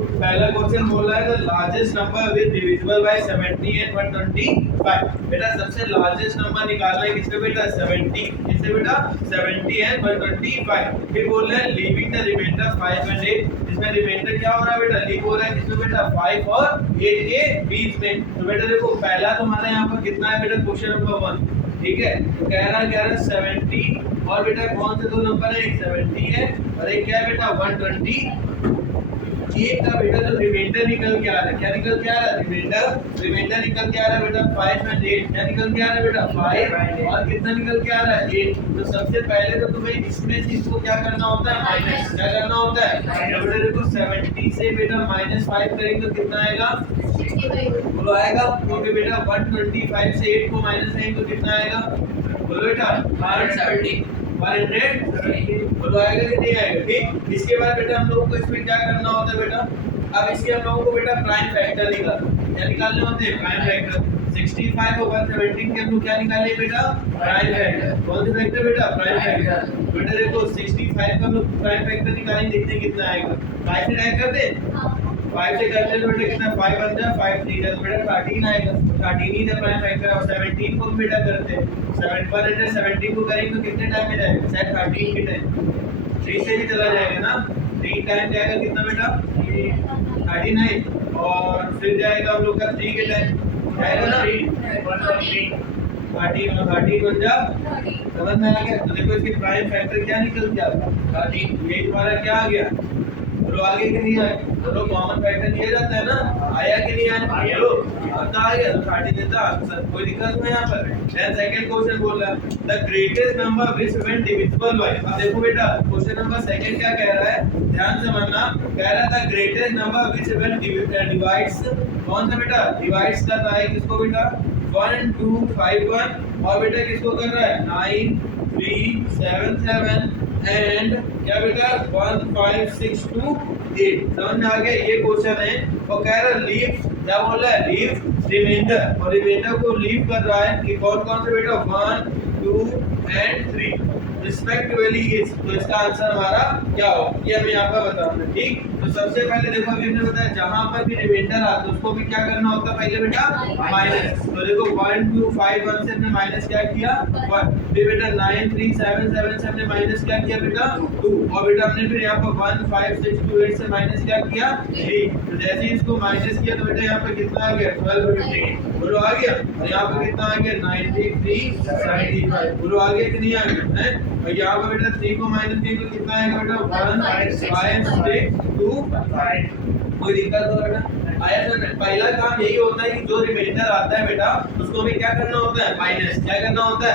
पहला क्वेश्चन बोल रहा है the largest number with divisible by 70 and 125। बेटा सबसे लार्जेस्ट नंबर निकालना है किससे बेटा 70, किससे बेटा 70 एंड 125। फिर बोल रहे हैं लीविंग द रिमाइंडर 5 एंड 8। इसमें रिमाइंडर क्या हो रहा है बेटा, लीव हो रहा है किसमें बेटा 5 और 8 के बीच में। तो बेटा देखो पहला तुम्हारा यहाँ पर कितना है बेटा क्वेश्चन नंबर 1, ठीक है। तो कह रहा है 70 और बेटा कौन से दो नंबर है, एक 70 है और एक क्या है बेटा 120। एक का बेटा जो रिमाइंडर निकल के आ रहा है, क्या निकल के आ रहा है रिमाइंडर निकल के आ रहा है बेटा 5 एंड 8। क्या निकल के आ रहा है बेटा 5 और कितना निकल के आ रहा है 8। तो सबसे पहले तो तुम्हें इसमें से इसको क्या करना होता है माइनस, क्या करना होता है। तो बेटा देखो 70 से बेटा -5 करेंगे तो कितना आएगा, बोलो आएगा। क्योंकि बेटा 125 से 8 को माइनस करेंगे तो कितना आएगा, बोलो बेटा 170 बोलो आएगा कि नहीं आएगा। ठीक, इसके बाद बेटा हम लोगों को इसमें क्या करना होता है बेटा, अब इसके हम लोगों को बेटा प्राइम फैक्टर निकालना, क्या निकालने होते हैं प्राइम फैक्टर। 65 और 117 के हम लोग क्या निकालेंगे बेटा प्राइम फैक्टर। कौन से फैक्टर बेटा प्राइम फैक्टर। बेटा देखो 65 का हम लोग प्राइम फैक्टर निकालेंगे, देखते हैं कितना आएगा। 5 से ऐड कर दे, 5 से करते हैं तो बेटा कितना 5 बन जाए 5 3 तो बेटा 13 आएगा। 13 ही है प्राइम फैक्टर। और 17 को बेटा करते हैं 17 को करेंगे तो कितने टाइम में जाएगा, शायद 13 के टाइम 3 से भी चला जाएगा ना। 3 टाइम जाएगा कितना बेटा 39 और फिर जाएगा हम लोग का 3 के टाइम जाएगा ना 13 बन जा, समझ में आ गया। तो देखो इसकी प्राइम फैक्टर क्या निकल गया 13। ये तुम्हारा क्या आ गया, बोलो आगे कि नहीं आए, बोलो कॉमन फैक्टर किया जाता है ना, आया कि नहीं आया, बोलो आता आ गया तो 30 देता, कोई दिक्कत नहीं यहाँ पर। देन सेकंड क्वेश्चन बोल रहा है the greatest number which when divisible by. अब देखो बेटा क्वेश्चन नंबर सेकंड क्या कह रहा है, ध्यान से समझना। कह रहा था greatest number which when divides, कौन सा बेटा डिवाइड्स कर रहा है किसको बेटा 1 2 5 1 और बेटा किसको कर रहा है 9 3 7 7 एंड क्या बेटा 1 5 6 2 8। समझ में आ गया। ये क्वेश्चन है और कह रहा है लीव, क्या बोल रहा है लीव रिमाइंडर, और रिमाइंडर को लीव कर रहा है कि कौन कौन से बेटा 1 2 एंड 3 रिस्पेक्टिवली इज। तो इसका आंसर हमारा क्या होगा ये हमें यहाँ पर बताना है। ठीक, तो सबसे पहले देखो अभी हमने बताया जहां पर भी रिमाइंडर आता है उसको भी क्या करना होता है पहले बेटा माइनस। तो देखो 1 2 5 1 से हमने माइनस क्या किया 1, फिर बेटा 9 3 7 7 से हमने माइनस क्या किया बेटा 2 और बेटा हमने फिर यहाँ पर 1 5 6 2 8 से माइनस क्या किया 3। तो जैसे ही इसको माइनस किया तो बेटा यहाँ पे कितना आ गया 12 15 बोलो आ गया। और यहाँ पे कितना आ गया 93 75 बोलो आ गया कि नहीं आ गया है। और यहाँ पे बेटा 3 को माइनस किया तो कितना आएगा बेटा 1 5 6 2 5। कोई दिक्कत हो बेटा आया सर। पहला काम यही होता है कि जो रिमाइंडर आता है बेटा उसको भी क्या करना होता है माइनस, क्या करना होता है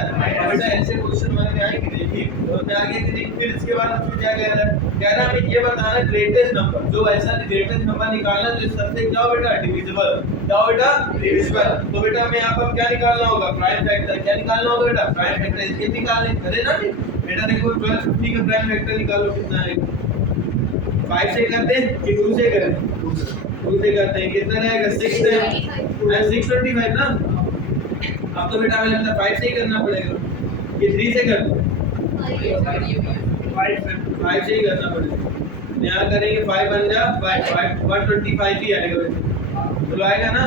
बेटा। ऐसे क्वेश्चन हमारे आएंगे देखिए होते आगे कि नहीं। फिर इसके बाद हम क्या कह रहा है, कह रहा है हमें ये बताना ग्रेटेस्ट नंबर, जो ऐसा ग्रेटेस्ट नंबर निकालना जो सबसे क्या हो बेटा डिविजिबल, क्या हो बेटा डिविजिबल। तो बेटा हमें यहाँ पर क्या निकालना होगा प्राइम फैक्टर, क्या निकालना होगा बेटा प्राइम फैक्टर। इसके निकालने करे ना बेटा। देखो 12 50 का प्राइम फैक्टर निकालो कितना आएगा, 5 से करते हैं कि 2 से करें, 2 से करते हैं कितना रहेगा 6 है 625 ना। अब तो बेटा हमें लगता है 5 से ही करना पड़ेगा कि 3 से कर दो 5 से ही करना पड़ेगा। यहाँ करेंगे 5 बन जा 5 125 ही आएगा वैसे तो आएगा ना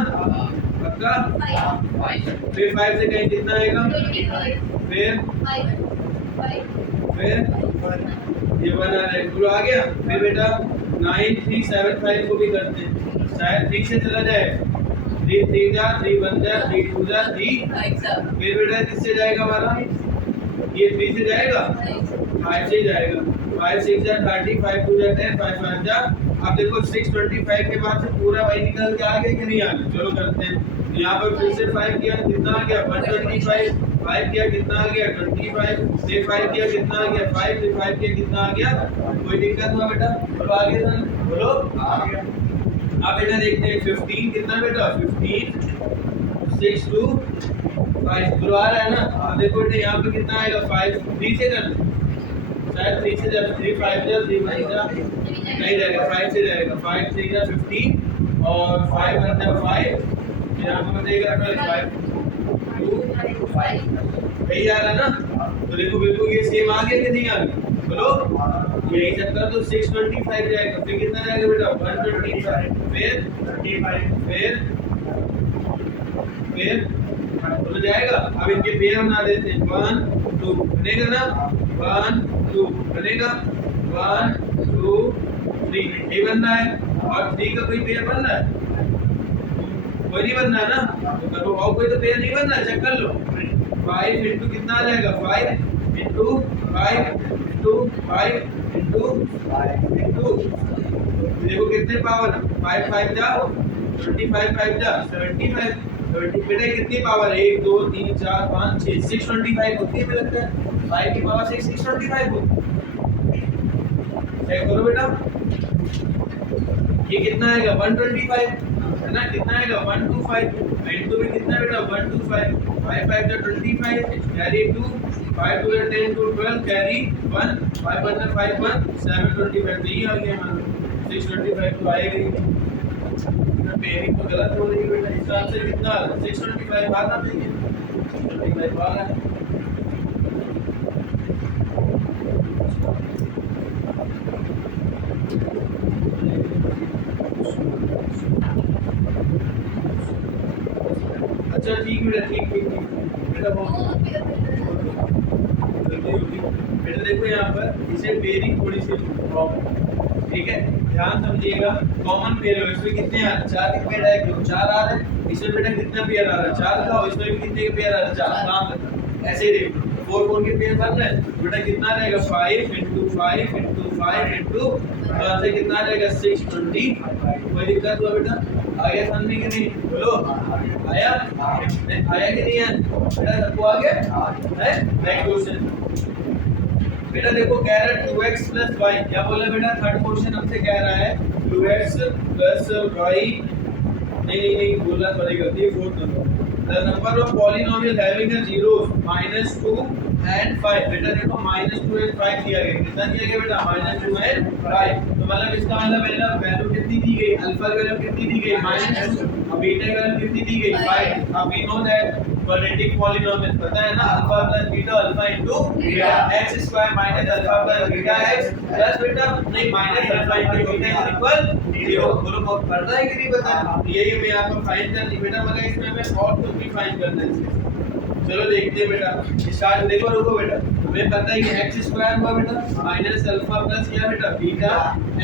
पक्का। फिर 5 से कहीं कितना आएगा, फिर ये बना रहे पूरा आ गया। फिर बेटा 9375 को भी करते हैं, शायद 3 से चला जाए 3 3 जा 3 बन जा 3 2 जा 3। फिर बेटा किससे जाएगा हमारा ये 3 से जाएगा 5 से जाएगा 5 6 जा 30 5 2 जा 10 5 5 जा। अब देखो 625 के बाद से पूरा वही निकल के आ गया कि नहीं आ गया, चलो करते हैं। यहाँ पर फिर से 5 किया कितना आ गया 125, 5 किया कितना आ गया 25, फिर 5 किया कितना आ गया 5, फिर 5 किया कितना आ गया। कोई दिक्कत हुआ बेटा बोलो आगे सर बोलो आ गया। अब बेटा देखते हैं 15 कितना बेटा 15 6 2 5 बोलो आ रहा है ना। अब देखो बेटा यहाँ पे कितना आएगा 5 3 से कर शायद 3 से जब 3 5 जा 3 5 जा नहीं रहेगा 5 से जाएगा 5 3 जा 15 और 5 बन जा 5 यहाँ पर देगा 5 2 5 यही आ रहा है ना। तो देखो बिल्कुल ये सेम आ गया कि नहीं आ गया, बोलो यही सब कर तो 625 जाएगा, फिर कितना जाएगा बेटा 125, फिर हो जाएगा। अब इनके पेयर बना देते हैं 1 2 बनेगा ना 1 2 बनेगा 1 2 3 ये बनना है और 3 का कोई पेयर बनना है कोई नहीं बनना है ना तो करो और कोई तो पेयर नहीं बनना है चेक कर लो 5 into कितना आ जाएगा 5 into 5 into 5 into 5 into देखो कितने पावर 5 5 जा 25 5 जा 75 20 बेटा कितनी पावर है 1 2 3 4 5 6 625 होती है मुझे लगता है 5 की पावर 6 625 होती है चेक करो बेटा ये कितना आएगा 125 है ना कितना आएगा 125 इनटू में कितना बेटा 125 5 5 जो 25 कैरी 2 5 2 10 2 12 कैरी 1 5 1 5 1 725 नहीं आ गया हमारा 625 तो आएगा ही पेयरिंग तो गलत हो रही है बेटा इस हिसाब से कितना 625 आना चाहिए 625 आ रहा है अच्छा ठीक बेटा ठीक बेटा बहुत बेटा देखो यहाँ पर इसे पेयरिंग थोड़ी सी प्रॉब्लम ठीक है ध्यान समझिएगा कॉमन पेयर है इसमें कितने आ रहे 4 के पेयर है क्यों 4 आ रहे हैं इसमें बेटा कितना पेयर आ रहा है 4 का और इसमें भी कितने के पेयर आ रहा है 4 काम करना ऐसे ही देखो 4 4 के पेयर बन रहे हैं बेटा कितना रहेगा 5 into 5 into 5 into तो से कितना रहेगा 620 कोई दिक्कत हुआ बेटा आया समझने की नहीं बोलो आया कि नहीं है बेटा सबको आ गया है नेक्स्ट क्वेश्चन बेटा देखो कह रहा है 2x + y क्या बोला बेटा थर्ड क्वेश्चन हमसे कह रहा है 2x + y नहीं बोला सॉरी गलती fourth number the number of polynomial having a zeros -2 and 5 बेटा देखो -2 and 5 दिया गया कितना दिया गया बेटा -2 and 5 तो मतलब इसका मतलब पहला वैल्यू कितनी दी गई अल्फा वैल्यू कितनी दी गई -2 अब बीटा वैल्यू कितनी दी गई 5 अब we know that quadratic polynomial पता है ना alpha + beta alpha * beta x² - alpha + beta x plus बेटा नहीं -अल्फा * बीटा 0 बोलो बहुत पढ़ना है कि नहीं पता यही मैं आपको फाइंड करनी बेटा मगर इसमें हमें और कुछ भी फाइंड करना है चलो देखते हैं बेटा स्टार्ट देखो रुको बेटा तुम्हें पता है कि x² हुआ बेटा माइनस अल्फा प्लस क्या बेटा बीटा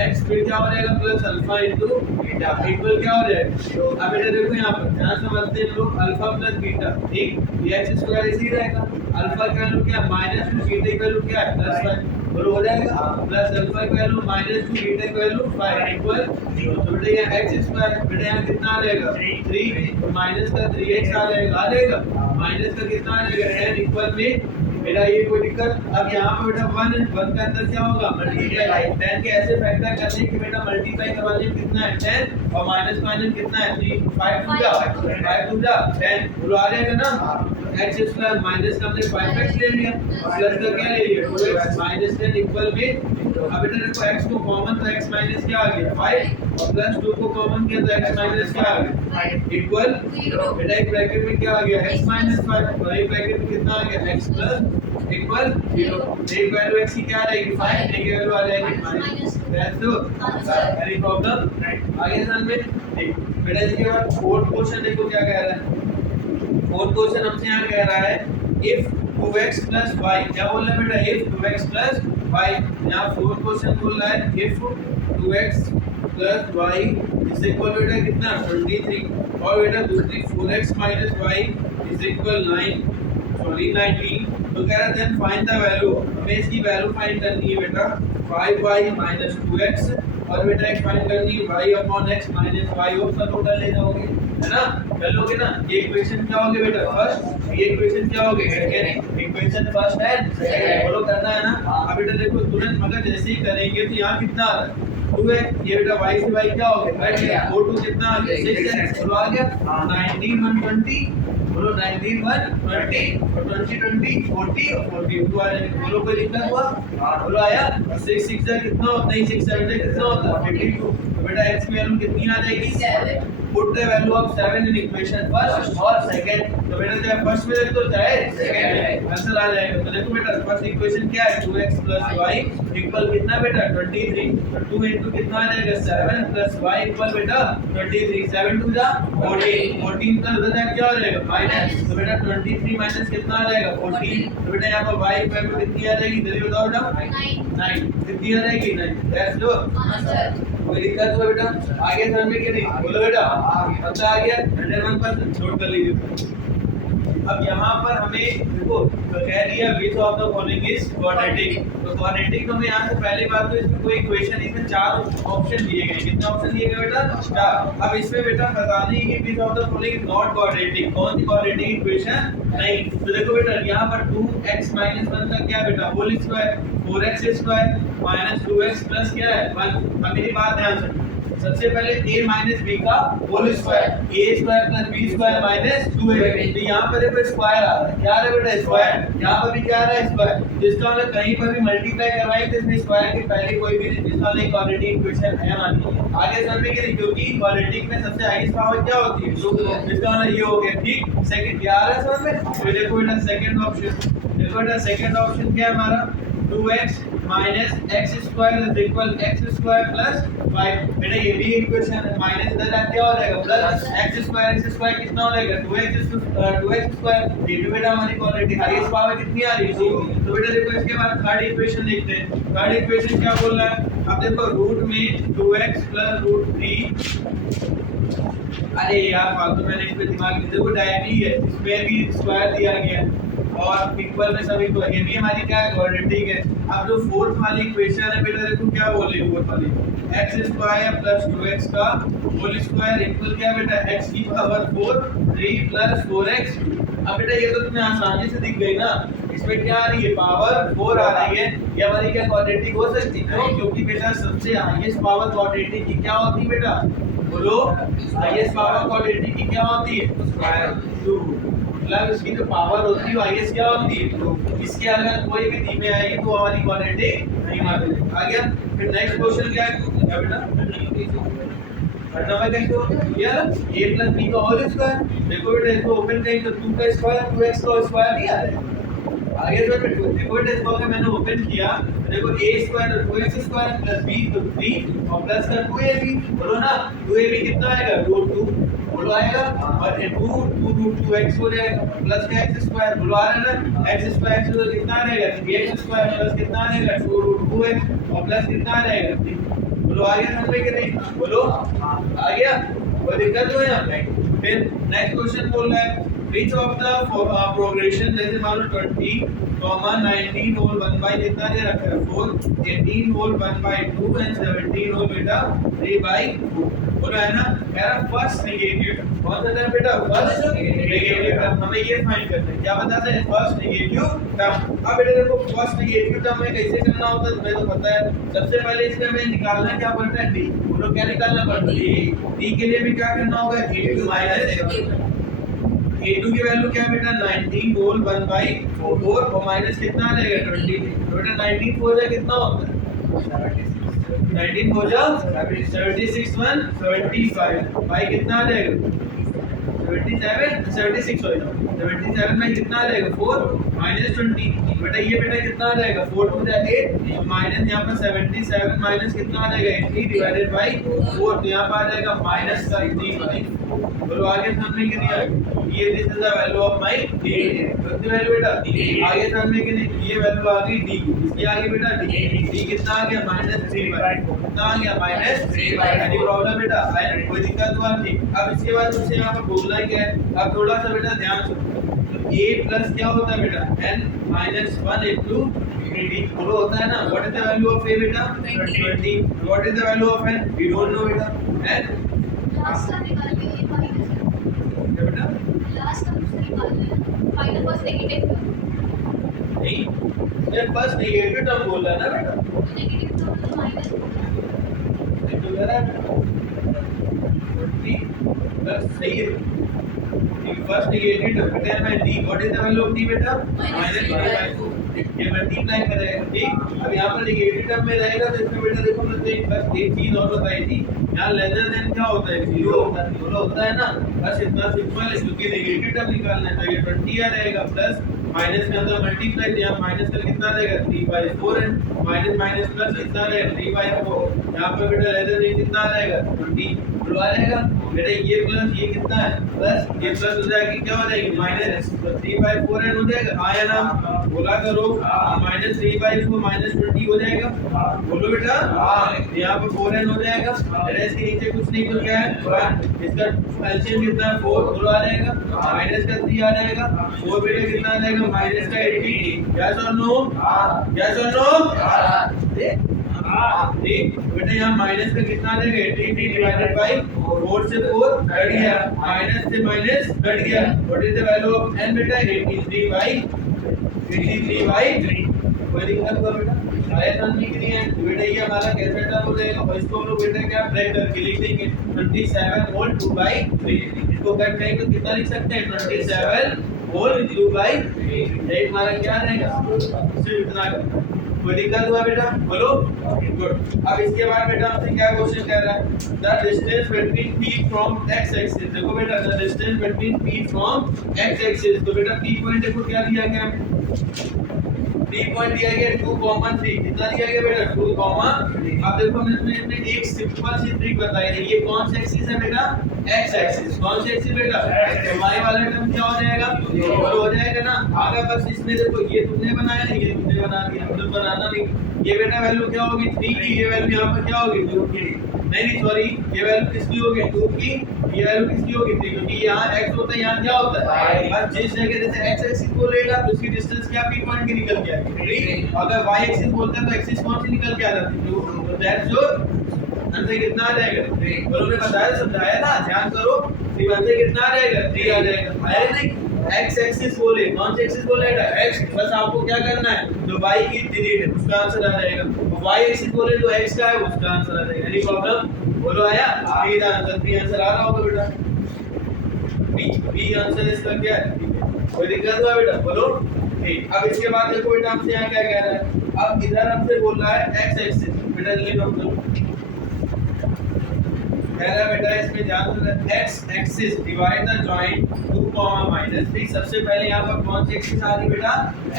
x फिर क्या हो जाएगा plus alpha into beta equal क्या हो जाएगा अब बेटा देखो यहाँ पर ध्यान से समझते हैं लोग अल्फा प्लस बीटा ठीक ये x² इसी रहेगा अल्फा का वैल्यू क्या -2 बीटा का वैल्यू क्या है +5 बोलो हो जाएगा प्लस अल्फा का वैल्यू -2 बीटा का वैल्यू 5 इक्वल 0 तो बेटा ये x² बेटा यहाँ कितना आ जाएगा 3 माइनस का 3x आ जाएगा माइनस का कितना आ जाएगा 10 इक्वल में बेटा ये कोई दिक्कत अब यहाँ पे बेटा 1 के अंदर क्या होगा मल्टीप्लाई 10 के ऐसे फैक्टर करने कि बेटा मल्टीप्लाई करवाने में कितना है 10 और माइनस कितना है 3 5 2 जा 10 बोलो आ जाएगा ना x² माइनस का हमने 5x ले लिया और प्लस का क्या ले लिया 2x माइनस 10 इक्वल में अब बेटा देखो x को कॉमन तो x माइनस क्या आ गया 5 और प्लस 2 को कॉमन किया तो x माइनस क्या आ गया इक्वल 0 बेटा एक ब्रैकेट में क्या आ गया x माइनस 5 और एक ब्रैकेट में कितना आ गया x प्लस इक्वल 0 एक वैल्यू x की क्या रहेगी 5 एक वैल्यू आ जाएगी minus that's all any problem आगे ध्यान में ठीक बेटा इसके बाद फोर्थ क्वेश्चन देखो क्या कह रहा है फोर्थ क्वेश्चन हमसे यहाँ कह रहा है if 2x + y क्या बोल रहा है बेटा if 2x + y यहाँ फोर्थ क्वेश्चन बोल रहा है if 2x + y is equal बेटा कितना 23 और बेटा दूसरी 4x - y is equal 9 sorry 19 तो कह रहा है देन फाइंड द वैल्यू हमें इसकी वैल्यू फाइंड करनी है बेटा 5y - 2x और बेटा एक फाइंड करनी है y/x - y ऑप्शन टोटल ले जाओगे है ना कर लोगे ना ये इक्वेशन क्या होगे बेटा फर्स्ट ये इक्वेशन क्या होगे इक्वेशन फर्स्ट है सेकंड बोलो करना है ना अब बेटा देखो तुरंत मगर जैसे ही करेंगे तो यहाँ कितना आ रहा है 2x ये बेटा y से y क्या हो गया कट गया 4 2 कितना आ गया 6x बोलो आ गया 19 120 बोलो 19 120 और 20 20 40 और 42 आ जाएगा बोलो कोई दिक्कत हुआ बोलो आया 6 6 कितना होता है 6 7 कितना होता है 52 तो बेटा x की वैल्यू कितनी आ जाएगी 7। Put the value of 7 in equation first और सेकंड। तो बेटा चाहे फर्स्ट में देख दो चाहे सेकंड में आंसर आ जाएगा। तो देखो बेटा फर्स्ट इक्वेशन क्या है 2x + y इक्वल कितना बेटा 23। तो 2 into कितना आ जाएगा 7 + y इक्वल बेटा 23। 7 2 जा 14 14 का उधर जाके क्या हो जाएगा माइनस। तो बेटा 23 माइनस कितना आ जाएगा 14। तो बेटा यहाँ पर y की वैल्यू कितनी आ जाएगी जल्दी बताओ बेटा 9 कितनी आ जाएगी 9। That's low answer. कोई दिक्कत हुआ बेटा आगे समझ में कि नहीं बोलो बेटा पता आ गया 101% नोट कर लीजिए। अब यहाँ पर हमें देखो कह दिया which of the following is quadratic. तो क्वाड्रेटिक हमें यहाँ से पहली बात तो इसमें कोई इक्वेशन इसमें 4 ऑप्शन दिए गए। कितने ऑप्शन दिए गए बेटा 4। अब इसमें बेटा बताना है कि which of the following is not quadratic. कौन सी क्वाड्रेटिक इक्वेशन नहीं। तो देखो बेटा यहाँ पर 2x - 1 का क्या बेटा whole square 4x² - 2x plus क्या है 1। अब मेरी बात ध्यान से सबसे पहले a - b का whole square a² + b² - 2ab। तो यहाँ पर देखो स्क्वायर आ रहा है क्या है बेटा स्क्वायर। यहाँ पर भी क्या आ रहा है स्क्वायर। जिसका मतलब कहीं पर भी मल्टीप्लाई करवाएं तो इसमें स्क्वायर के पहले कोई भी जिसका मतलब क्वाड्रेटिक इक्वेशन है मानिए। आगे समझ में कि क्योंकि क्वाड्रेटिक में सबसे हाईएस्ट पावर क्या होती है 2। जिसका मतलब ये हो गया ठीक। सेकंड क्या आ रहा है समझ में। तो देखो बेटा सेकंड ऑप्शन देखो बेटा सेकंड ऑप्शन क्या है हमारा 2x - x² = x² + 5। बेटा ये भी इक्वेशन है माइनस इधर जाके क्या हो जाएगा प्लस x² कितना हो जाएगा 2x²। ये भी बेटा हमारी क्वाड्रेटिक हाईएस्ट पावर कितनी आ रही है 2। तो बेटा देखो इसके बाद थर्ड इक्वेशन देखते हैं। थर्ड इक्वेशन क्या बोल रहा है। अब देखो रूट में 2x + √3। अरे यार फालतू मैंने इस पे दिमाग नहीं देखो डायरेक्टली है इसमें भी स्क्वायर दिया गया है और इक्वल में सब इक्वल। ये भी हमारी क्या है क्वाड्रेटिक है। अब जो फोर्थ वाली इक्वेशन है बेटा देखो क्या बोल रही है फोर्थ वाली x² + 2x का होल स्क्वायर इक्वल क्या बेटा x की पावर 4 3 + 4x। अब बेटा ये तो तुम्हें आसानी से दिख गई ना। इसमें क्या आ रही है पावर 4 आ रही है। ये हमारी क्या क्वाड्रेटिक हो सकती है क्योंकि बेटा सबसे हाईएस्ट पावर क्वाड्रेटिक की क्या होती है बेटा बोलो हाईएस्ट पावर क्वाड्रेटिक की क्या होती है √2। मतलब इसकी जो पावर होती है हाईएस्ट क्या होती है 2। इसके अगर कोई भी धीमे आएगी तो हमारी क्वाड्रेटिक नहीं मानेगी। आ गया। फिर नेक्स्ट क्वेश्चन क्या है क्या बेटा नंबर कैसे हो यार a + b का होल स्क्वायर। देखो बेटा इसको ओपन करें तो 2 का स्क्वायर 2x का स्क्वायर नहीं आ रहा है। आगे तो देखो बेटा इसको अगर मैंने ओपन किया देखो a² तो 2x² + b तो 3 और प्लस का 2ab। बोलो ना 2ab कितना आएगा √2 बोलो आएगा और 2√2x हो जाएगा प्लस का x² बोलो आ रहा है ना x² तो कितना रहेगा 3x² प्लस कितना रहेगा 2√2x और प्लस कितना रहेगा बोलो आ गया समझ में कि नहीं बोलो आ गया। कोई दिक्कत हो यहाँ पे। फिर नेक्स्ट क्वेश्चन बोल रहा है which of the progression जैसे मान लो 20, 19 होल 1/, कितना दे रखा है 4, 18 होल 1/2 एंड 17 होल बेटा 3/2। बोलो है ना कह रहा फर्स्ट नेगेटिव कौन सा है बेटा फर्स्ट नेगेटिव टर्म। हमें ये फाइंड करना है क्या बताते हैं फर्स्ट नेगेटिव टर्म। अब बेटा देखो फर्स्ट नेगेटिव टर्म में कैसे करना होता है तुम्हें तो पता है। सबसे पहले इसमें हमें निकालना क्या पड़ता है d। बोलो क्या निकालना पड़ता है d के लिए भी क्या करना होगा a2 a2 की वैल्यू क्या है बेटा 19 होल 1/4 और माइनस कितना आ जाएगा 20। तो बेटा 19 हो जाए कितना होता है 19 हो जाओ 76 1 75 भाई कितना आ जाएगा 76 हो जाओ 77 में कितना आ जाएगा 4 -20। बेटा ये बेटा कितना आ जाएगा 4 2 जा 8 माइनस यहाँ पर 77 माइनस कितना आ जाएगा 80 डिवाइडेड बाय 4 तो यहाँ पर आ जाएगा माइनस का 3/। बोलो आगे समझने के लिए ये this is the value of my d। कितनी वैल्यू बेटा आगे समझने के लिए ये वैल्यू आ गई d। इसके आगे बेटा d कितना आ गया -3/। कितना आ गया -3/। एनी प्रॉब्लम बेटा कोई दिक्कत हुआ नहीं। अब इसके बाद तुमसे यहाँ पर बोलना क्या है। अब थोड़ा सा बेटा ध्यान सुनो a प्लस क्या होता है बेटा n - 1 into d बोलो होता है ना। What is the value of a बेटा 20। What is the value of n we don't know बेटा n लास्ट टर्म निकाल के ये माइनस क्या बेटा लास्ट टर्म से निकालना है फाइनल फर्स्ट नेगेटिव नहीं ये फर्स्ट नेगेटिव टर्म बोल रहा है ना बेटा नेगेटिव टर्म तो माइनस ये तो कह रहा है 20 प्लस सही है फर्स्ट नेगेटिव टर्म बेटा d what is the value of d बेटा -3/4। ये मल्टीप्लाई करेगा, ठीक। अब यहाँ पर नेगेटिव टर्म में रहेगा तो इसमें बेटा देखो मैं तो एक चीज और बताई थी, यहाँ लेसर देन क्या होता है, 0 होता है ना। बस इतना सिंपल है, क्योंकि नेगेटिव टर्म निकालना है तो ये 20 आ रहेगा, प्लस माइनस के अंदर मल्टीप्लाई, यहाँ माइनस का कितना रहेगा 3/4 है, माइनस माइनस प्लस कितना रहेगा 3/4, यहाँ पर बेटा लेसर देन कितना रहेगा 20 आ जाएगा बेटा। ये प्लस ये कितना है प्लस, ये प्लस हो जाएगी क्या हो जाएगी माइनस, तो 3/4 हो जाएगा। हाँ या ना बोला करो, माइनस 3/4 माइनस 20 हो जाएगा, बोलो बेटा। यहाँ पर 4n हो जाएगा, बेटा इसके नीचे कुछ नहीं तो क्या है 1, इसका एलसीएम कितना है 4, बोलो आ जाएगा, माइनस का 3 आ जाएगा, 4 बेटा कितना आ जाएगा माइनस का 80। यस और नो, यस और नो, ठीक बेटा। यहाँ माइनस का कितना आ जाएगा 80 डिवाइडेड बाय 4 से 4 कट गया, माइनस से माइनस कट गया, what is the value of n बेटा 83/3। कोई दिक्कत हुआ बेटा, आया समझने के लिए बेटा। ये हमारा कैसे टर्म हो जाएगा, और इसको हम लोग बेटा क्या ब्रेक करके लिख देंगे 27 होल 2/3। इसको कट करें तो कितना लिख सकते हैं 27 होल 2/3। ये हमारा क्या रहेगा सिर्फ इतना का। कोई दिक्कत हुआ बेटा, बोलो गुड। अब इसके बाद बेटा हमसे क्या क्वेश्चन कह रहा है, the distance between p from x axis. देखो बेटा the distance between p from x axis, तो बेटा p पॉइंट देखो क्या दिया गया है, p पॉइंट दिया गया 2,3, कितना दिया गया बेटा 2,3। अब देखो मैंने एक सिंपल सी ट्रिक बताई है, ये कौन सा एक्सिस है बेटा x एक्सिस, कौन सा एक्सिस बेटा, तो y वाला टर्म क्या हो जाएगा हो जाएगा ना। आगे बस इसमें देखो ये तुमने बनाया है, ये तुमने बना दिया, मतलब बनाना नहीं। ये बेटा वैल्यू क्या होगी 3 की, ये वैल्यू यहाँ पर क्या होगी 2 की, नहीं सॉरी, ये वैल्यू किसकी होगी 2 की, ये वैल्यू किसकी होगी 3, क्योंकि यहाँ x होता है, यहाँ क्या होता है, अब जिस जगह जैसे x एक्सिस को लेगा तो उसकी डिस्टेंस क्या p पॉइंट की निकल के आएगी, ठीक। अगर y एक्सिस बोलता है तो एक्सिस कौन सी निकल के आ जाती है 2, तो दैट्स योर आंसर कितना आ जाएगा 3। बोलो मैं बताया समझाया ना, ध्यान करो, फिर आंसर कितना आ जाएगा 3 आ जाएगा। आया नहीं, x एक्सिस बोले, कौन सा एक्सिस बोलेगा x, बस आपको क्या करना है जो y की डिजिट है उसका आंसर आ जाएगा, y एक्सिस बोले तो x का है उसका आंसर आ जाएगा। एनी प्रॉब्लम, बोलो आया 3 आंसर, 3 आंसर आ रहा होगा बेटा, बी आंसर इसका क्या है, कोई दिक्कत हुआ बेटा, बोलो ठीक। अब इसके बाद देखो बेटा हमसे यहाँ क्या कह रहा है, अब इधर हमसे बोल रहा है x एक्सिस, बेटा जल्दी नोट करो, कह रहा है बेटा इसमें ध्यान दो x axis divide the joint 2, -3। सबसे पहले यहाँ पर कौन सी एक्सिस आ रही है बेटा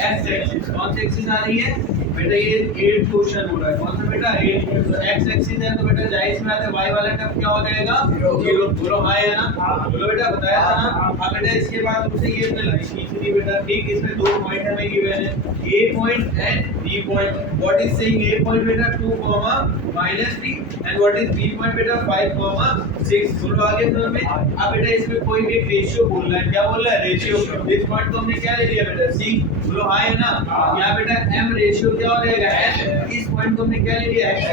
x एक्सिस, कौन सी एक्सिस आ रही है बेटा, ये 8 क्वेश्चन हो रहा है, कौन सा बेटा 8, तो x एक्सिस है तो बेटा जाहिर सी बात है y वाला टर्म क्या हो जाएगा 0, बोलो हां है ना, बोलो बेटा बताया था ना। अब बेटा इसके बाद मुझे ये मिला तीसरी बेटा, ठीक, इसमें 2 पॉइंट हमें गिवन है, a point and b point, what is saying a point बेटा 2, -3 and what is b point बेटा 5,6। बोलो आगे तो हमें, अब बेटा इसमें कोई भी एक रेशियो बोल रहा है, क्या बोल रहा है रेशियो, इस पॉइंट को हमने क्या ले लिया बेटा c, बोलो हां है ना। यहां बेटा m रेशियो क्या हो जाएगा n, इस पॉइंट को हमने क्या ले लिया x,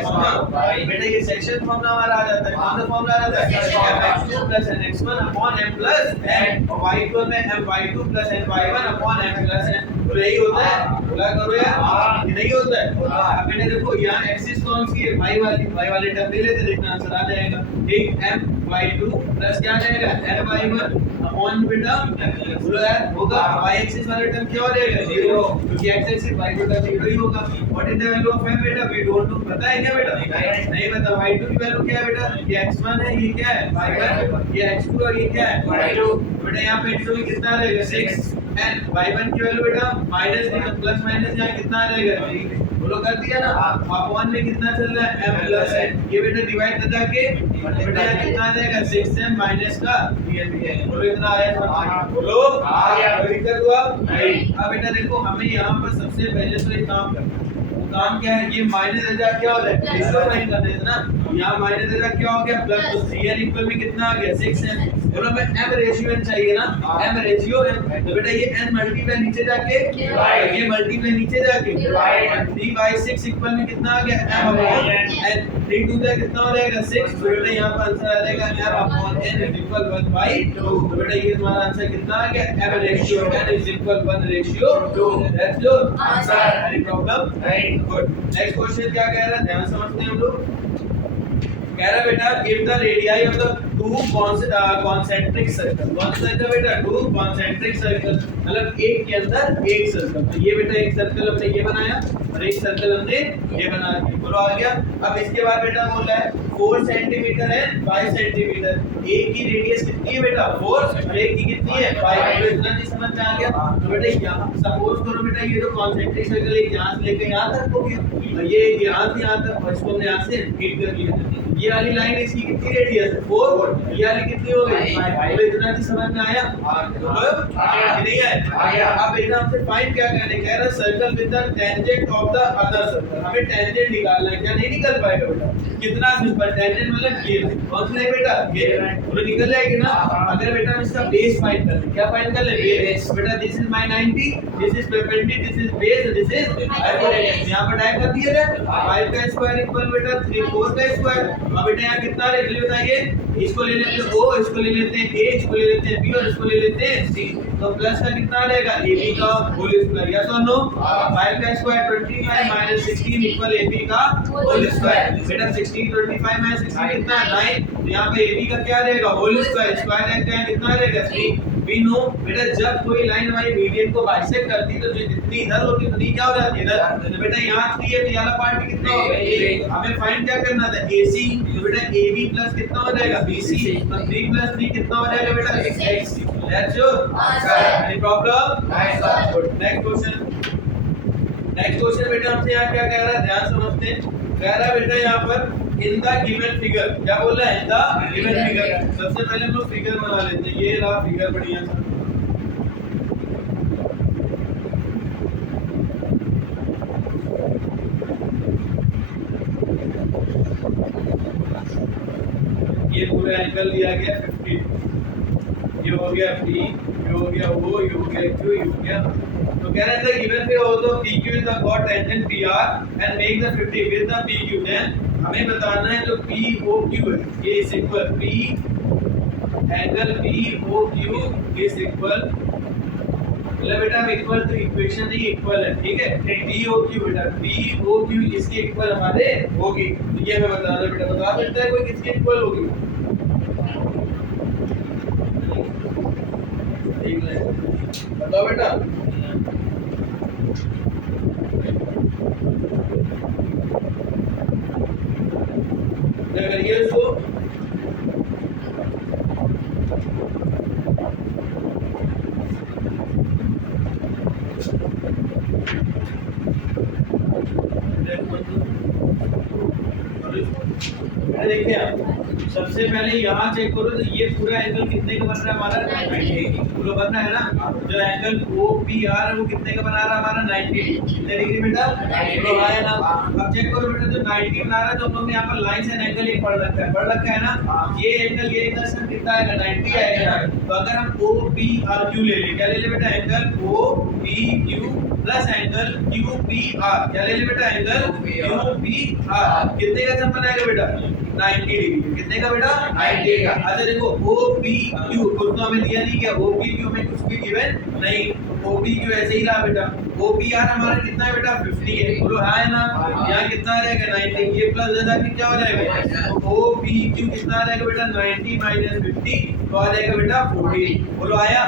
बेटा ये सेक्शन फॉर्मूला हमारा आ जाता है, कौन सा फॉर्मूला आ जाता है x2 + nx1 / m + n, और y2 में my2 + ny1 / m + n। तो यही होता है, बोला करो यार, ये नहीं होता है। अब बेटा देखो यहाँ एक्सिस कौन सी है y वाले टर्म ले लेते, देखना आंसर आ जाएगा, ठीक, my2 प्लस क्या आ जाएगा my1 अपॉन बेटा, बोलो यार होगा y एक्सिस वाला टर्म क्या हो जाएगा 0, क्योंकि x एक्सिस y बेटा 0 ही होगा। What is the value of m बेटा, वी डोंट नो, पता है क्या बेटा, नहीं पता। y2 की वैल्यू क्या है बेटा, ये x1 है, ये क्या है y1, ये x2 और ये क्या है y2। बेटा यहाँ पे x2 में कितना रहेगा 6 एंड y1 की वैल्यू बेटा -3 प्लस माइनस यहाँ कितना आ जाएगा 3, बोलो कर दिया ना। अपॉन में कितना चल रहा है m प्लस n, ये बेटा डिवाइड कर जाके बेटा यहाँ कितना आ जाएगा 6m माइनस का dn, बोलो इतना आया, बोलो आ गया, दिक्कत हुआ नहीं। अब बेटा देखो हमें यहाँ पर सबसे पहले तो एक काम करना है, वो काम क्या है, ये माइनस आ जाए क्या हो जाए रेशियो साइन कर देते ना, यहाँ माइनस आ जाए क्या हो गया प्लस, तो 3n इक्वल में कितना आ गया 6n, बोलो मैं m रेशियो n चाहिए ना, m रेशियो n, तो बेटा ये n मल्टीप्लाई नीचे जाके ये मल्टीप्लाई नीचे जाके 3/6 इक्वल में कितना आ गया m अपॉन n, 3 2 जा कितना हो जाएगा 6, तो बेटा यहाँ पर आंसर आ जाएगा m अपॉन n इक्वल 1/2। तो बेटा ये तुम्हारा आंसर कितना आ गया m ratio n is equal 1 ratio 2, that's your answer. Any problem नहीं, गुड। नेक्स्ट क्वेश्चन क्या कह रहा है, ध्यान समझते हैं हम लोग, कह रहा बेटा if the radii of the to concentric circle. कौन सा सर्कल बेटा? टू कॉन्सेंट्रिक सर्कल, मतलब एक के अंदर एक सर्कल। तो ये बेटा एक सर्कल हमने ये बनाया और एक सर्कल हमने ये बना दिया। बोलो आ गया। अब इसके बाद बेटा बोल रहा है 4 सेंटीमीटर है 5 सेंटीमीटर, एक की रेडियस कितनी है बेटा 4 और एक की कितनी है 5। तो इतना नहीं समझ में आ गया? तो बेटा यहाँ सपोज करो बेटा ये जो कॉन्सेंट्रिक सर्कल एक यहाँ से लेकर यहाँ तक हो गया और ये यहाँ से यहाँ तक, और इसको हमने यहाँ से हिट कर लिया। ये वाली लाइन इसकी कितनी रेडियस है 4, ये वाली कितनी हो गई 5। तो इतना नहीं समझ में आया? नहीं आया? अब बेटा हमसे फाइंड क्या करने कह रहा है? Circle with the tangent of the other circle. हमें टेंजेंट निकालना है। क्या नहीं निकल पाएगा बेटा? कितना सिंपल, टेंजेंट मतलब ये कौन सा है बेटा? ये तो निकल जाएगी ना। अगर बेटा हम इसका बेस फाइंड कर ले, क्या फाइंड कर ले? बेस। बेटा this is my 90, this is perpendicular, this is base, this is hypotenuse. यहां पर डायरेक्ट कर दिया जाए 5 का स्क्वायर इक्वल बेटा 3 4 का स्क्वायर। अब बेटा यहाँ कितना रेडियस बताइए? इसको ले लेते हैं O, इसको ले लेते हैं A, इसको ले लेते हैं B और इसको ले लेते हैं C। तो प्लस का कितना रहेगा? AB का होल स्क्वायर। यस और नो? 5 का स्क्वायर 25 माइनस 16 इक्वल AB का होल स्क्वायर। बेटा 16 25 माइनस 16 कितना है 9। तो यहाँ पे AB का क्या रहेगा? Whole square. स्क्वायर रहेगा कितना रहेगा 3। वी नो बेटा जब कोई लाइन हमारी मीडियन को बाइसेक्ट करती है तो जो जितनी इधर होती है उतनी क्या हो जाती है इधर। तो बेटा यहाँ 3 है तो ये वाला पार्ट भी कितना होगा A। हमें फाइंड क्या करना था? AC। तो बेटा AB प्लस कितना हो जाएगा BC। तो 3 प्लस 3 कितना हो जाएगा बेटा X। That's your answer. Any problem? Good. Next question बेटा हमसे यहाँ क्या कह रहा है? ध्यान समझते हैं। कह रहा है बेटा यहाँ पर इन द गिवन फिगर, क्या बोल रहा है? In the given figure. सबसे पहले हम लोग फिगर बना लेते हैं। ये रहा फिगर बढ़िया सा। ये पूरा एंगल दिया गया 50, ये हो गया P, ये हो गया O, ये हो गया Q, ये हो गया। तो कह रहे हैं गिवन फिगर हो तो PQ is the cot tangent PR and make the 50 with the PQ। Then हमें बताना है जो POQ है ये is equal P angle POQ is equal, मतलब बेटा हम इक्वल तो इक्वेशन नहीं इक्वल है, ठीक है। POQ बेटा POQ इसके इक्वल हमारे होगी। तो ये हमें बताना बेटा, बता सकता है कोई किसके इक्वल होगी? बताओ बेटा। करिए इसको। देखिए आप सबसे पहले यहाँ चेक करो तो ये पूरा एंगल कितने का बन रहा है हमारा 90 पूरा बनना है ना। जो एंगल OPR है वो कितने का बना रहा है हमारा 90 कितने डिग्री बेटा 90 है ना। अब चेक करो बेटा जो 90 बना रहा है तो हम लोग यहाँ पर लाइन से एंगल एक पढ़ रखा है ना। ये एंगल से कितना आएगा 90 आएगा। तो अगर हम OPRQ ले ले, क्या ले ले बेटा angle OPQ plus angle QPR, क्या ले ले बेटा एंगल QPR कितने का सम बनाएगा बेटा 90 डिग्री। कितने का बेटा 90 का। अच्छा देखो OPQ कुछ तो हमें दिया नहीं, क्या OPQ में कुछ भी गिवन नहीं, OPQ ऐसे ही रहा बेटा। OPR हमारा कितना है बेटा 50 है, बोलो है ना। यहाँ कितना रहेगा 90, ये प्लस ज्यादा क्या हो जाएगा तो OPQ कितना रहेगा बेटा 90 माइनस 50 तो आ जाएगा बेटा 40। बोलो आया।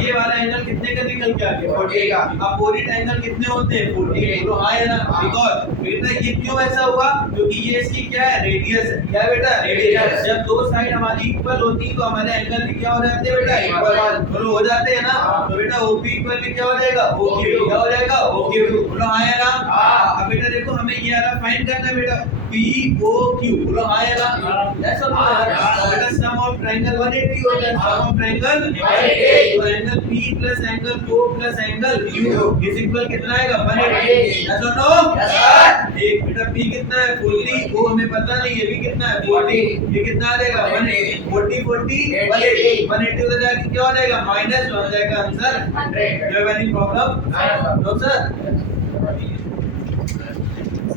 ये वाला एंगल कितने का निकल के आ गया 40 का। अब अपोजिट एंगल कितने होते हैं 40। बोलो आया ना। बिकॉज़ बेटा ये क्यों ऐसा हुआ? क्योंकि ये इसकी क्या है रेडियस है। क्या है बेटा रेडियस। जब दो साइड हमारी इक्वल होती तो हमारे एंगल भी क्या हो जाते हैं बेटा इक्वल। बोलो हो जाते हैं ना। तो बेटा OP इक्वल भी क्या हो जाएगा OQ, क्या हो जाएगा OQ। बोलो आया ना। अब बेटा देखो हमें ये वाला फाइंड करना है बेटा POQ। बोलो आया ना। ऐसा बेटा सम ऑफ ट्रायंगल 180 होता है। सम ऑफ ट्रायंगल 180 तो angle P plus angle O plus angle Q is equal कितना आएगा 180। ऐसा नो यस सर। एक बेटा P कितना है 40, O हमें पता नहीं, ये भी कितना है 40, ये कितना आ जाएगा 180। 40 40 180 उधर जाके क्या हो जाएगा माइनस हो जाएगा answer 100। You have any problem? No sir.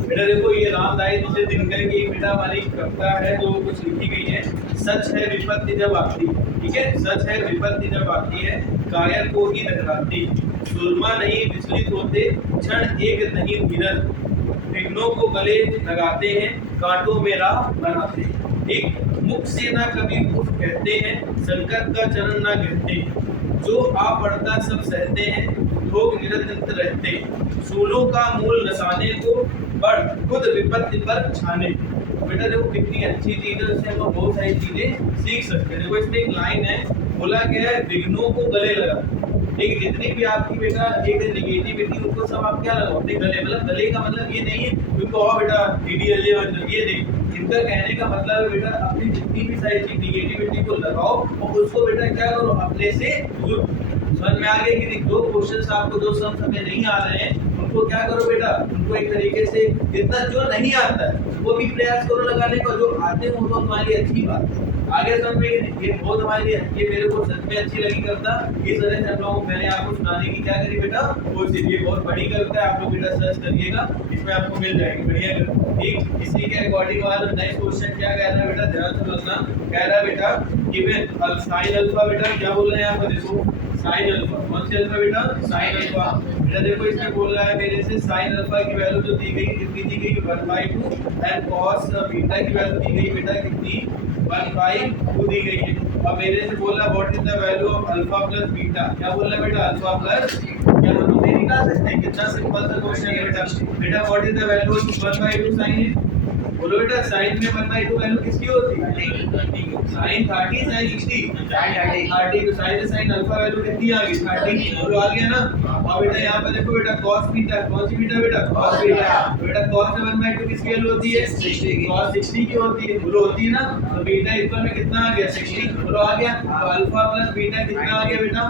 बेटा देखो ये रामदाई दूसरे दिनकर की बेटा हमारी कविता है जो कुछ लिखी गई है। सच है विपत्ति जब आती, ठीक है, सच है विपत्ति जब आती है कायर को ही लहराती, सुरमा नहीं विचलित होते क्षण एक नहीं धीरज, विघ्नों को गले लगाते हैं कांटों में राह बनाते हैं। ठीक, मुख से ना कभी उफ कहते हैं, संकट का चरण ना कहते हैं, जो आप पढ़ता सब सहते हैं, लोग निरंतर रहते हैं, सूलों का मूल नसाने को बढ़ खुद विपत्ति पर छाने। बेटा देखो कितनी अच्छी चीज है, इससे हम लोग बहुत सारी चीजें सीख सकते हैं। देखो इसमें एक लाइन है, बोला गया है विघ्नों को गले लगा। एक जितनी भी आपकी बेटा एक निगेटिविटी उनको सब आप क्या लगाओ अपने गले, मतलब गले का मतलब ये नहीं है उनको आओ बेटा डीडीएलजे मतलब ये नहीं, इनका कहने का मतलब है बेटा अपनी जितनी भी सारी चीज निगेटिविटी को लगाओ और उसको बेटा क्या करो अपने से दूर। समझ में आ गया कि नहीं, दो क्वेश्चंस आपको जो समझ नहीं आ रहे हैं उनको क्या करो बेटा, उनको एक तरीके से जितना जो नहीं आता है वो भी प्रयास करो लगाने का, जो आते हैं वो तो हमारे लिए अच्छी बात है। आगे समझ में ये बहुत हमारे लिए ये मेरे को सच में अच्छी लगी कविता। इस तरह से हम लोगों को मैंने आपको सुनाने की क्या करी बेटा कोशिश, ये बहुत बड़ी कविता है, आप लोग बेटा सर्च करिएगा इसमें आपको मिल जाएगी बढ़िया कविता। ठीक इसी के अकॉर्डिंग वाला नेक्स्ट क्वेश्चन क्या कह रहा है बेटा, ध्यान से सुनना। कह रहा है बेटा गिवन साइन अल्फा, बेटा क्या बोल रहे हैं यहाँ पर देखो साइन अल्फा, कौन सी अल्फा बेटा साइन अल्फा। बेटा देखो इसमें बोल रहा है मेरे से साइन अल्फा की वैल्यू जो दी गई कितनी दी गई 1/2 एंड cos बीटा की वैल्यू दी गई बेटा कितनी 1/2 दी गई है। अब मेरे से बोला what is the value of alpha plus beta, क्या बोल रहा है बेटा अल्फा प्लस, क्या हम लोग नहीं निकाल सकते, कितना सिंपल सा क्वेश्चन है बेटा। बेटा what is the value of 1/2 sine, बोलो बेटा साइन में 1/2 वैल्यू किसकी होती है, साइन 30 साइन 60 30, तो साइन से साइन अल्फा वैल्यू कितनी आ गई 30, बोलो आ गया ना। अब बेटा यहाँ पर देखो बेटा cos बीटा, कौन सी बीटा बेटा cos बीटा, बेटा cos में 1/2 किसकी वैल्यू होती है 60 की, cos 60 की होती है, बोलो होती है ना। तो बीटा इक्वल में कितना आ गया 60, बोलो आ गया। तो अल्फा प्लस बीटा कितना आ गया बेटा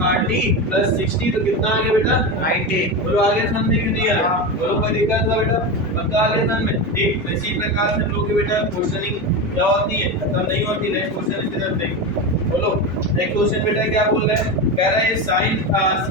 30 प्लस 60, तो कितना आ गया बेटा 90, बोलो आ गया समझ में कि नहीं आया, बोलो कोई दिक्कत था बेटा पक्का आ गया समझ में। ठीक इसी प्रकार से हम लोग के बेटा क्वेश्चनिंग क्या होती है खत्म नहीं होती। नेक्स्ट क्वेश्चन इस तरफ देखो, बोलो नेक्स्ट क्वेश्चन बेटा क्या बोल रहा है, कह रहा है sine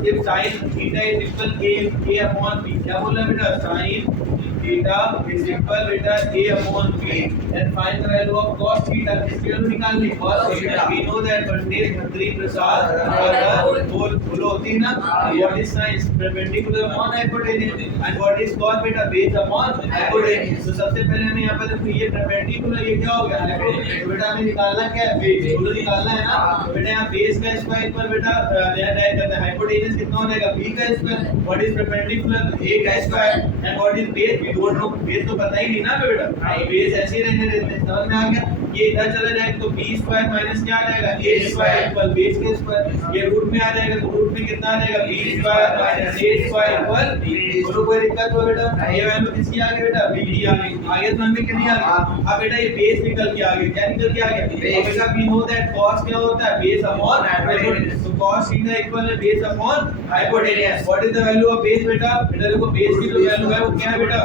if sine theta is equal a upon b, क्या बोल रहा है बेटा साइन थीटा इज इक्वल बेटा a upon b and find the value of cos theta, इसकी वैल्यू निकालनी cos theta. We know that Pandit Khatri Prasad अगर बोलो होती है ना what is sine perpendicular upon hypotenuse and what is cos बेटा बेस अपॉन हाइपोटेन्यूज। तो सबसे पहले हमें यहां पर देखो ये परपेंडिकुलर ये क्या हो गया हाइपोटेन्यूज, बेटा हमें निकालना क्या है बेस, बोलो निकालना है ना। तो बेटा यहां बेस का स्क्वायर पर बेटा डायरेक्ट करते हैं, हाइपोटेन्यूज कितना हो जाएगा b का square, what is perpendicular a का square and what is base, we don't know, base तो पता ही नहीं ना बेटा, बेस ऐसे ही रहने देते हैं। समझ में आ गया, ये इधर चला जाएगा तो b स्क्वायर माइनस क्या आ जाएगा a स्क्वायर इक्वल बेस के स्क्वायर, ये रूट में आ जाएगा तो रूट में कितना आ जाएगा b square minus a square equal b। बोलो कोई दिक्कत हो बेटा, ये वैल्यू किसकी आ गई बेटा b की आ गई, आगे समझ में कितनी आ गई। अब बेटा ये बेस निकल के आ गया, क्या निकल के आ गया बेटा, वी नो दैट cos क्या होता है बेस अपॉन हाइपोटेन्यूज, तो cos थीटा इक्वल है base upon hypotenuse. What is the value of base बेटा, बेटा देखो बेस की जो वैल्यू है वो क्या है बेटा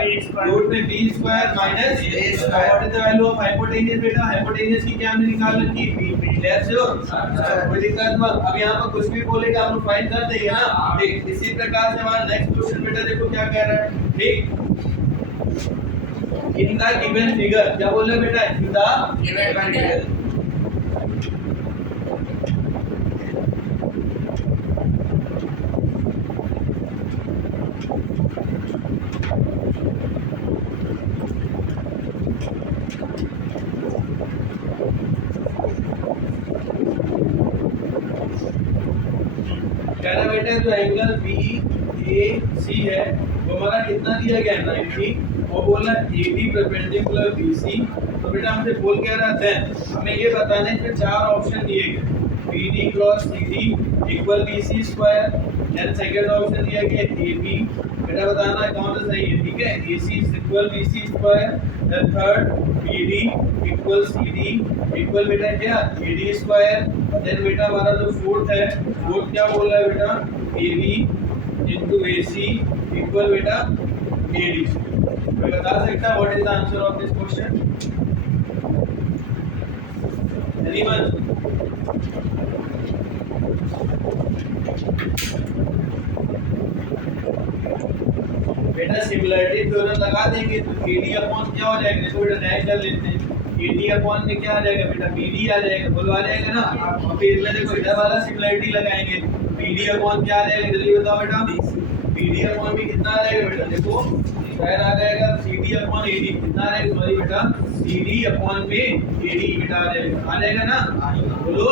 रूट में b square minus a square. What is the value of hypotenuse बेटा, हाइपोटेन्यूज की क्या हमने निकाल रखी b, लेट्स हो कोई दिक्कत मत। अब यहां पर कुछ भी बोलेगा हम लोग फाइंड कर देंगे ना। ठीक इसी प्रकार से हमारा नेक्स्ट क्वेश्चन बेटा देखो क्या कह रहा है। ठीक इन द गिवन फिगर, क्या बोल रहे बेटा इन द गिवन फिगर, कह रहा बेटा जो एंगल BAC है वो हमारा कितना दिया गया 90 और बोला AB परपेंडिकुलर BC। तो बेटा हमसे बोल क्या रहा देन हमें ये बताने के चार ऑप्शन दिए गए BD cross CD equal BC square, then second option दिया गया AB, बेटा बताना कौन सा सही है। ठीक है AC equal BC square, then third BD equal CD equal बेटा क्या AD स्क्वायर, देन बेटा हमारा जो फोर्थ है फोर्थ क्या बोल रहा है बेटा AB into AC इक्वल बेटा AD। मैं बता सकता what is the answer of this question, anyone? बेटा सिमिलरिटी थ्योरम लगा देंगे तो AD अपॉन क्या हो जाएगा, इसको बेटा डायरेक्ट कर लेते हैं। AD अपॉन में क्या आ जाएगा बेटा BD आ जाएगा, बोलो आ जाएगा ना। और फिर इसमें देखो इधर वाला सिमिलरिटी लगाएंगे BD अपॉन क्या आ जाएगा जल्दी बताओ बेटा, BD अपॉन भी कितना आ जाएगा बेटा देखो शायद आ जाएगा CD अपॉन AD, कितना आ जाएगा सॉरी बेटा CD अपॉन में AD बेटा आ जाएगा ना, बोलो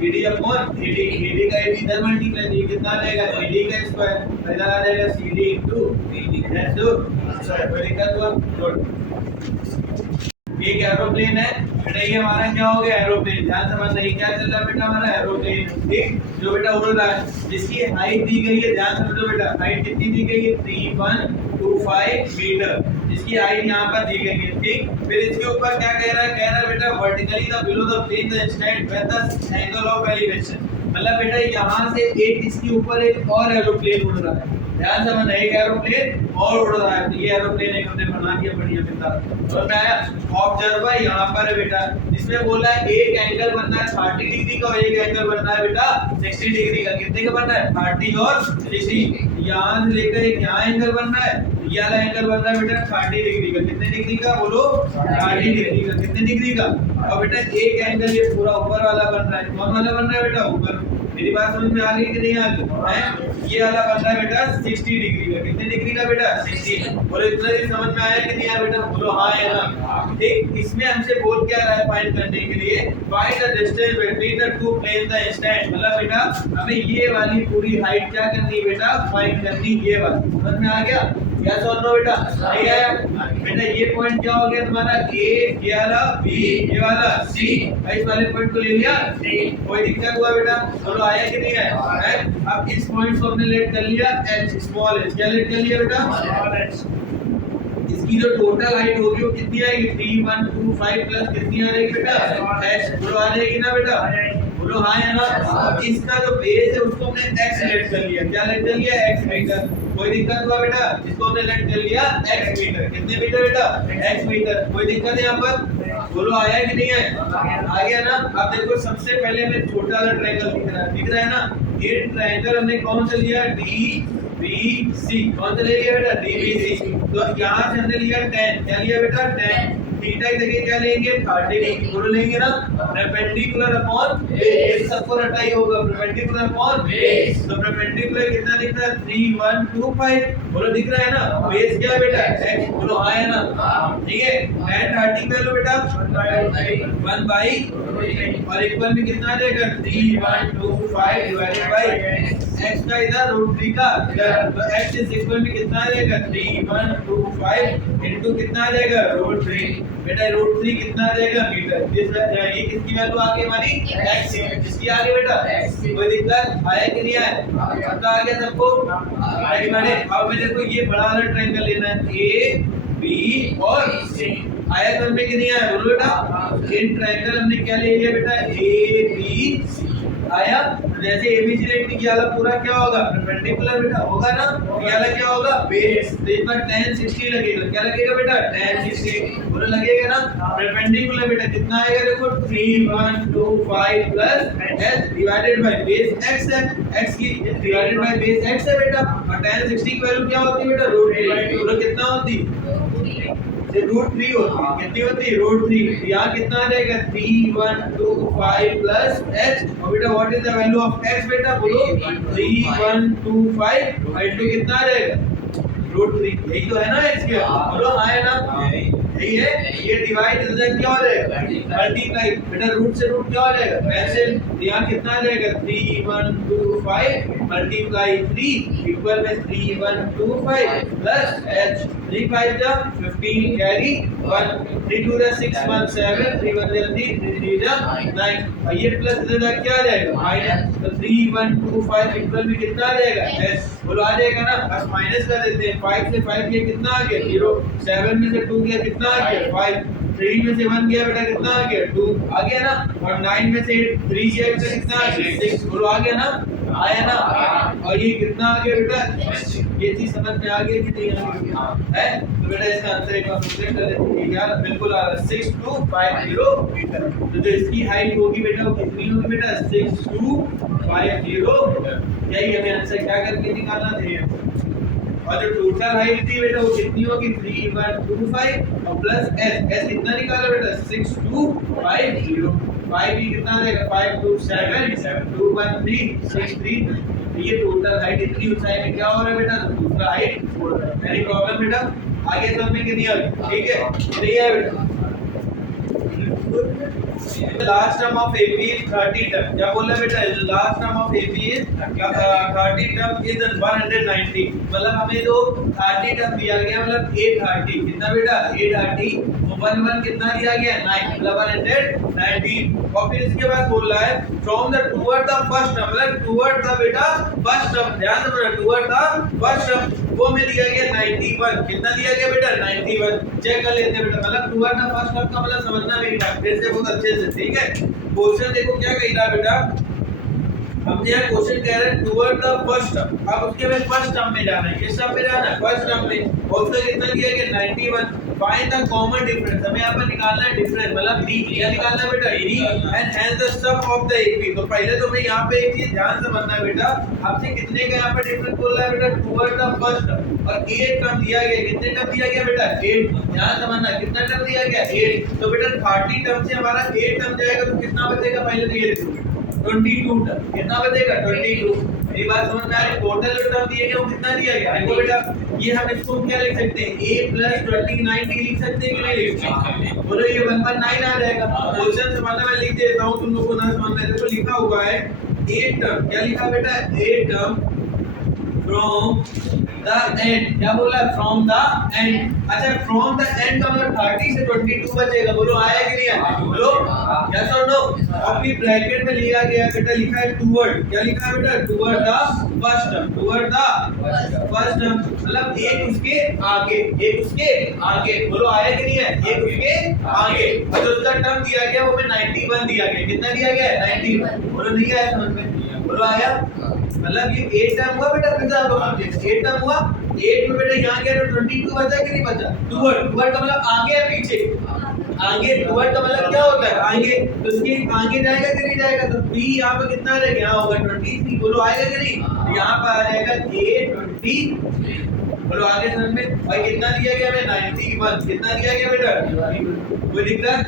AD अपॉन AD, AD का AD इधर मल्टीप्लाई, ये कितना आ जाएगा AD का स्क्वायर, इधर आ जाएगा CD into AD, that's all. कोई दिक्कत हुआ? गुड। एक एरोप्लेन है बेटा, ये हमारा क्या हो गया एरोप्लेन, ध्यान समझना ये क्या चल रहा है बेटा हमारा एरोप्लेन, ठीक, जो बेटा उड़ रहा है, जिसकी हाइट दी गई है, ध्यान समझो बेटा, हाइट कितनी दी गई है 3125 मीटर, इसकी हाइट यहाँ पर दी गई है, ठीक। फिर इसके ऊपर क्या कह रहा है बेटा vertically the below the plane the instant with the angle of elevation, मतलब बेटा यहाँ से एक इसके ऊपर एक और एरोप्लेन उड़ रहा है, ध्यान से मैंने एक एरोप्लेन और उड़ रहा है, तो ये एरोप्लेन एक हमने बना दिया बढ़िया बेटा। और मैं ऑब्जर्वर यहाँ पर है बेटा, इसमें बोला है एक एंगल बनना है 30 डिग्री का और एक एंगल बनना है बेटा 60 डिग्री का, कितने का बनना है 30 और 60, यहाँ से लेकर एक यहाँ एंगल बनना है, ये वाला एंगल बन रहा है बेटा 30 डिग्री का, कितने डिग्री का बोलो 30 डिग्री का, कितने डिग्री का, और बेटा एक एंगल ये पूरा ऊपर वाला बन रहा है, कौन वाला बन रहा है बेटा ऊपर, मेरी बात समझ में आ गई कि नहीं आ गई है, ये वाला बन रहा है बेटा 60 डिग्री का, कितने डिग्री का बेटा 60, बोलो इतना ही समझ में आया कि नहीं आया बेटा, बोलो हाँ है ना, ठीक। इसमें हमसे बोल क्या रहा है फाइंड करने के लिए, find the distance between the two plane the instant, मतलब बेटा हमें ये वाली पूरी हाइट क्या करनी है बेटा फाइंड करनी, ये वाली, समझ में आ गया, यस और नो बेटा, नहीं आया बेटा, ये पॉइंट क्या हो गया तुम्हारा A, ये वाला B, ये वाला C, इस वाले पॉइंट को ले लिया D, कोई दिक्कत हुआ बेटा, बोलो आया कि नहीं आया है? अब इस पॉइंट को हमने लेट कर लिया H, स्मॉल h, क्या लेट कर लिया बेटा स्मॉल h, इसकी जो टोटल हाइट होगी वो कितनी आएगी 3125 प्लस कितनी आ जाएगी बेटा h, बोलो आ जाएगी ना बेटा, बोलो हाँ है ना। अब इसका जो बेस है उसको हमने x लेट कर लिया, क्या लेट कर लिया x मीटर, कोई दिक्कत हुआ बेटा, इसको हमने लेट कर लिया x मीटर, कितने मीटर बेटा x मीटर, कोई दिक्कत है यहाँ पर, बोलो आया कि नहीं आया, आ गया ना। अब देखो सबसे पहले हमें छोटा वाला ट्रायंगल दिख रहा है ना, ये ट्रायंगल हमने कौन सा लिया DBC, कौन सा ले लिया बेटा DBC, तो यहाँ से हमने लिया 10, क्या लिया बेटा 10, थीटा की जगह क्या लेंगे 30 बोलो लेंगे ना, परपेंडिकुलर अपॉन बेस, सबको रटा ही होगा परपेंडिकुलर अपॉन बेस, तो परपेंडिकुलर कितना दिख रहा है 3125, बोलो दिख रहा है ना, बेस क्या है बेटा x, बोलो हाँ है ना, ठीक है, tan 30 पे लो बेटा 1 बाई और इक्वल में कितना आ जाएगा 3125 डिवाइडेड बाई x का इधर √3 का इधर, तो x इज इक्वल में कितना आ जाएगा 3125 इनटू कितना आ जाएगा √3, बेटा √3 कितना आ जाएगा मीटर, ये किसकी वैल्यू आ गई हमारी x, किसकी आ गई बेटा x, कोई दिक्कत आया कि नहीं आया, पता आ गया सबको, मैंने अब मेरे को ये बड़ा वाला ट्रायंगल लेना है A B और C, आया समझ में कि नहीं आया, बोलो बेटा इन ट्रायंगल हमने क्या ले लिया बेटा A B C, आया, जैसे ABC लेने की वाला पूरा क्या होगा परपेंडिकुलर बेटा होगा ना, ये वाला क्या होगा बेस, तो इस पर tan 60 लगेगा, क्या लगेगा बेटा tan 60, बोलो लगेगा ना, परपेंडिकुलर बेटा कितना आएगा देखो 3125 plus h divided by base x है, x की डिवाइडेड बाय बेस x है बेटा, और tan 60 की वैल्यू क्या होती है बेटा √3, बोलो कितना होती √3 होती है, कितनी होती है √3, यहाँ कितना आ जाएगा 3125 प्लस h, और बेटा what is the value of x बेटा, बोलो 3125 इनटू कितना आ जाएगा √3, यही तो है ना x के, बोलो हाँ है ना, यही है, ये डिवाइड इधर क्या हो जाएगा मल्टीप्लाई, बेटा रूट से रूट क्या हो जाएगा कैंसिल, यहाँ कितना आ जाएगा 3125 मल्टीप्लाई 3 इक्वल में 3125 प्लस h, 3 5 जा 15 कैरी 1, 3 2 6 1 7, 3 1 3 3 जा 9, और ये प्लस इधर क्या आ जाएगा माइनस, तो 3125 इक्वल में कितना आ जाएगा s, बोलो आ जाएगा ना, बस माइनस कर देते हैं, 5 से 5 गया कितना आ गया 0, 7 में से 2 गया कितना आ गया 5, 3 में से 1 गया बेटा कितना आ गया 2, आ गया ना, और 9 में से 3 गया बेटा कितना आ गया 6, बोलो आ गया ना, आया ना, और ये कितना आ गया बेटा, ये चीज समझ में आ गई कि नहीं आ गई है, तो बेटा इसका आंसर एक बार कैलकुलेट कर लेते हैं, यार बिल्कुल आ रहा है 6250 मीटर, तो जो इसकी हाइट होगी बेटा वो कितनी होगी बेटा 6250 मीटर, यही हमें आंसर क्या करके निकालना था, और जो टोटल हाइट थी बेटा वो कितनी होगी 3125 और प्लस s कितना निकाला बेटा 6250, 5 भी कितना देगा 5 2 7 7 2 1 3 6 3, ये टोटल हाइट इतनी ऊंचाई में क्या हो रहा है बेटा, तो दूसरा हाइट छोड़ रहा है, एनी प्रॉब्लम बेटा, आगे तो हमें कितनी आ गई, ठीक है नहीं है बेटा। Last term of AP is 30 term. क्या बोला बेटा? Last term of AP is 30 term is 190। मतलब हमें जो 30 टर्म दिया गया मतलब 830 कितना बेटा? 830 तो 11 कितना दिया गया? 9 मतलब 190। और फिर इसके बाद बोल रहा है from the toward the first term मतलब टुवर्ड द बेटा फर्स्ट टर्म। ध्यान से टुवर्ड द फर्स्ट टर्म वो में दिया गया 91। कितना दिया गया बेटा? 91। चेक कर लेते हैं बेटा। मतलब टुवर्ड द फर्स्ट टर्म का मतलब समझना मेरी बात फिर से बहुत अच्छे से, ठीक है। क्वेश्चन देखो क्या कह रहा है बेटा। हमने यहाँ क्वेश्चन कह रहे हैं टुवर्ड द फर्स्ट टर्म। अब उसके बाद फर्स्ट टर्म में जाना है। किस टर्म में जाना है? फर्स्ट टर्म में। और उसका कितना दिया गया? 91। Find the common difference. हमें यहाँ पर निकालना है डिफरेंस मतलब डी। क्या निकालना है बेटा? D and hence the sum of the AP. तो पहले तो मैं यहाँ पे एक चीज ध्यान से समझना है बेटा। आपसे कितने का यहाँ पर डिफरेंस बोल रहा है बेटा? टुवर्ड द फर्स्ट टर्म और 8 टर्म दिया गया। कितने टर्म दिया गया बेटा? 8। ध्यान समझना कितना टर्म दिया गया? 8। तो बेटा 30 टर्म से हमारा 8 टर्म जाएगा तो कितना बचेगा? पहले तो ये देखो 22 टर्म। कितना बचेगा? 22। मेरी बात समझ में आ रही? टोटल जो टर्म दिए गए वो कितना दिया गया? देखो बेटा ये हम इसको क्या लिख सकते हैं? a + 29 लिख सकते हैं कि नहीं लिख सकते? बोलो ये 1/9 आ जाएगा। क्वेश्चन समझना मैं लिख देता हूं तुम लोग को ना समझ में। देखो लिखा हुआ है 8 टर्म। क्या लिखा बेटा? 8 टर्म फ्रॉम द एंड। क्या बोला? From the end. अच्छा फ्रॉम द एंड का मतलब 30 से 22 बचेगा। बोलो आया कि नहीं आया? बोलो यस और नो। और फिर ब्रैकेट में लिया गया बेटा लिखा है टुवर्ड। क्या लिखा है बेटा? Toward the first term. Toward the first term मतलब एक उसके आगे। एक उसके आगे। बोलो आया कि नहीं है? एक उसके आगे। और जो उसका टर्म दिया गया वो में 91 दिया गया। कितना दिया गया? 91। बोलो नहीं आया समझ में? बोलो आया? मतलब ये 8 टर्म हुआ बेटा। फिर से आप 8 टर्म हुआ। 8 में बेटा यहाँ गया तो 22 बचा कि नहीं बचा? टुवर्ड। टुवर्ड का मतलब आगे है पीछे? आगे। टुवर्ड का मतलब क्या होता है? आगे। तो इसके आगे जाएगा कि नहीं जाएगा? तो b यहाँ पे कितना रहेगा? यहाँ होगा 23। बोलो आएगा कि नहीं? तो यहाँ पर आ जाएगा a 23। बोलो आगे समझ में? और कितना दिया गया हमें? 91। कितना दिया गया बेटा? कोई दिक्कत?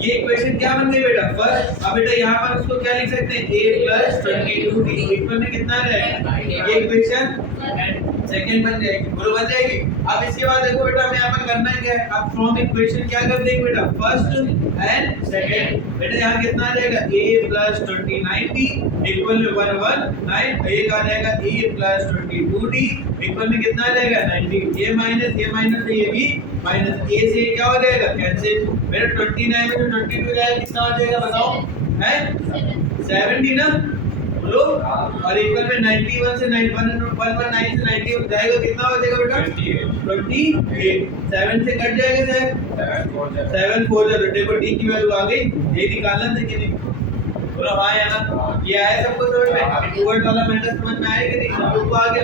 ये इक्वेशन क्या बन गई बेटा? फर्स्ट। अब बेटा यहाँ पर इसको क्या लिख सकते हैं? a + 22 D. इक्वल में कितना रहेगा? ये इक्वेशन सेकंड बन जाएगी। बोलो बन जाएगी। अब इसके बाद देखो बेटा हमें यहाँ पर करना है क्या है? अब फ्रॉम इक्वेशन क्या कर देंगे बेटा? First and second. बेटा यहाँ कितना आ जाएगा? a + 29d इक्वल में 119। एक आ जाएगा a + 22d इक्वल में कितना आ जाएगा? 90। ये माइनस ये भी माइनस। a से क्या हो जाएगा? कैंसिल। मेरा 29 में जो 22 जाएगा कितना आ जाएगा बताओ? है 70 ना? बोलो। और इक्वल में 91 से 119 से 91 जाएगा कितना बचेगा बेटा? 28। 7 से कट जाएगा सर 7 4 जा। देखो d की वैल्यू आ गई। ये निकालना था कि नहीं? बोलो हाँ या ना? ये आया सबको समझ में? टुवर्ड वाला मैटर समझ में आया कि नहीं? सब लोग को आ गया।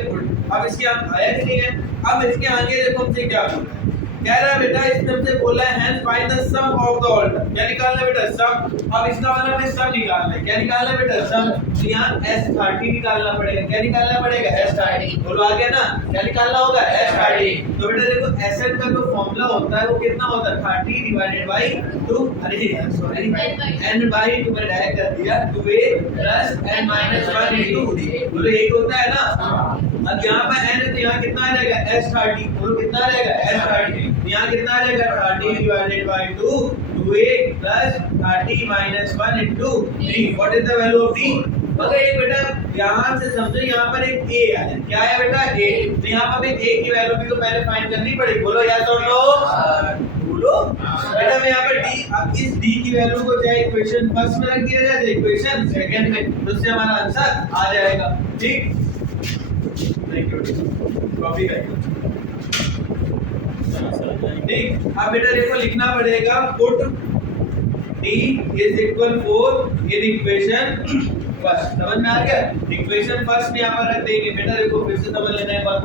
अब इसके आया कि नहीं है? अब इसके आगे देखो हमसे क्या बोल रहा है। कह रहा है बेटा इस तरफ से बोला है hence find the sum of the all term. क्या निकालना है बेटा? सम। अब इसका मतलब है सम निकालना है। क्या निकालना है बेटा? सम। तो यहाँ s30 निकालना पड़ेगा। क्या निकालना पड़ेगा? s30। बोलो आ गया ना? क्या निकालना होगा? s30। तो बेटा देखो sn का जो फॉर्मूला होता है वो कितना होता है? 30 डिवाइडेड बाय 2। अरे सॉरी n बाय 2 में डायरेक्ट कर दिया 2a + n - 1 * बोलो एक होता है ना? अब यहाँ पर n है तो यहाँ कितना आ जाएगा? s30। बोलो कितना आ जाएगा? s30। यहाँ कितना आ जाएगा? 30 divided by 2 2a + 30 - 1 * 3। What is the value of d? मगर एक बेटा यहाँ से समझो यहाँ पर एक a आ जाए। क्या है बेटा? a। तो यहाँ पर a की वैल्यू भी तो पहले फाइंड करनी पड़ेगी। बोलो यस और नो? बोलो बेटा मैं यहाँ पर d। अब इस d की वैल्यू को चाहे इक्वेशन फर्स्ट में रख दिया जाए चाहे इक्वेशन सेकंड में, तो उससे हमारा आंसर आ जाएगा। ठीक। कॉपी करिए। ठीक। अब बेटा देखो लिखना पड़ेगा put d is equal 4 in equation first. समझ में आ गया? इक्वेशन फर्स्ट में यहाँ पर रख देंगे। बेटा देखो फिर से समझ लेना है बात।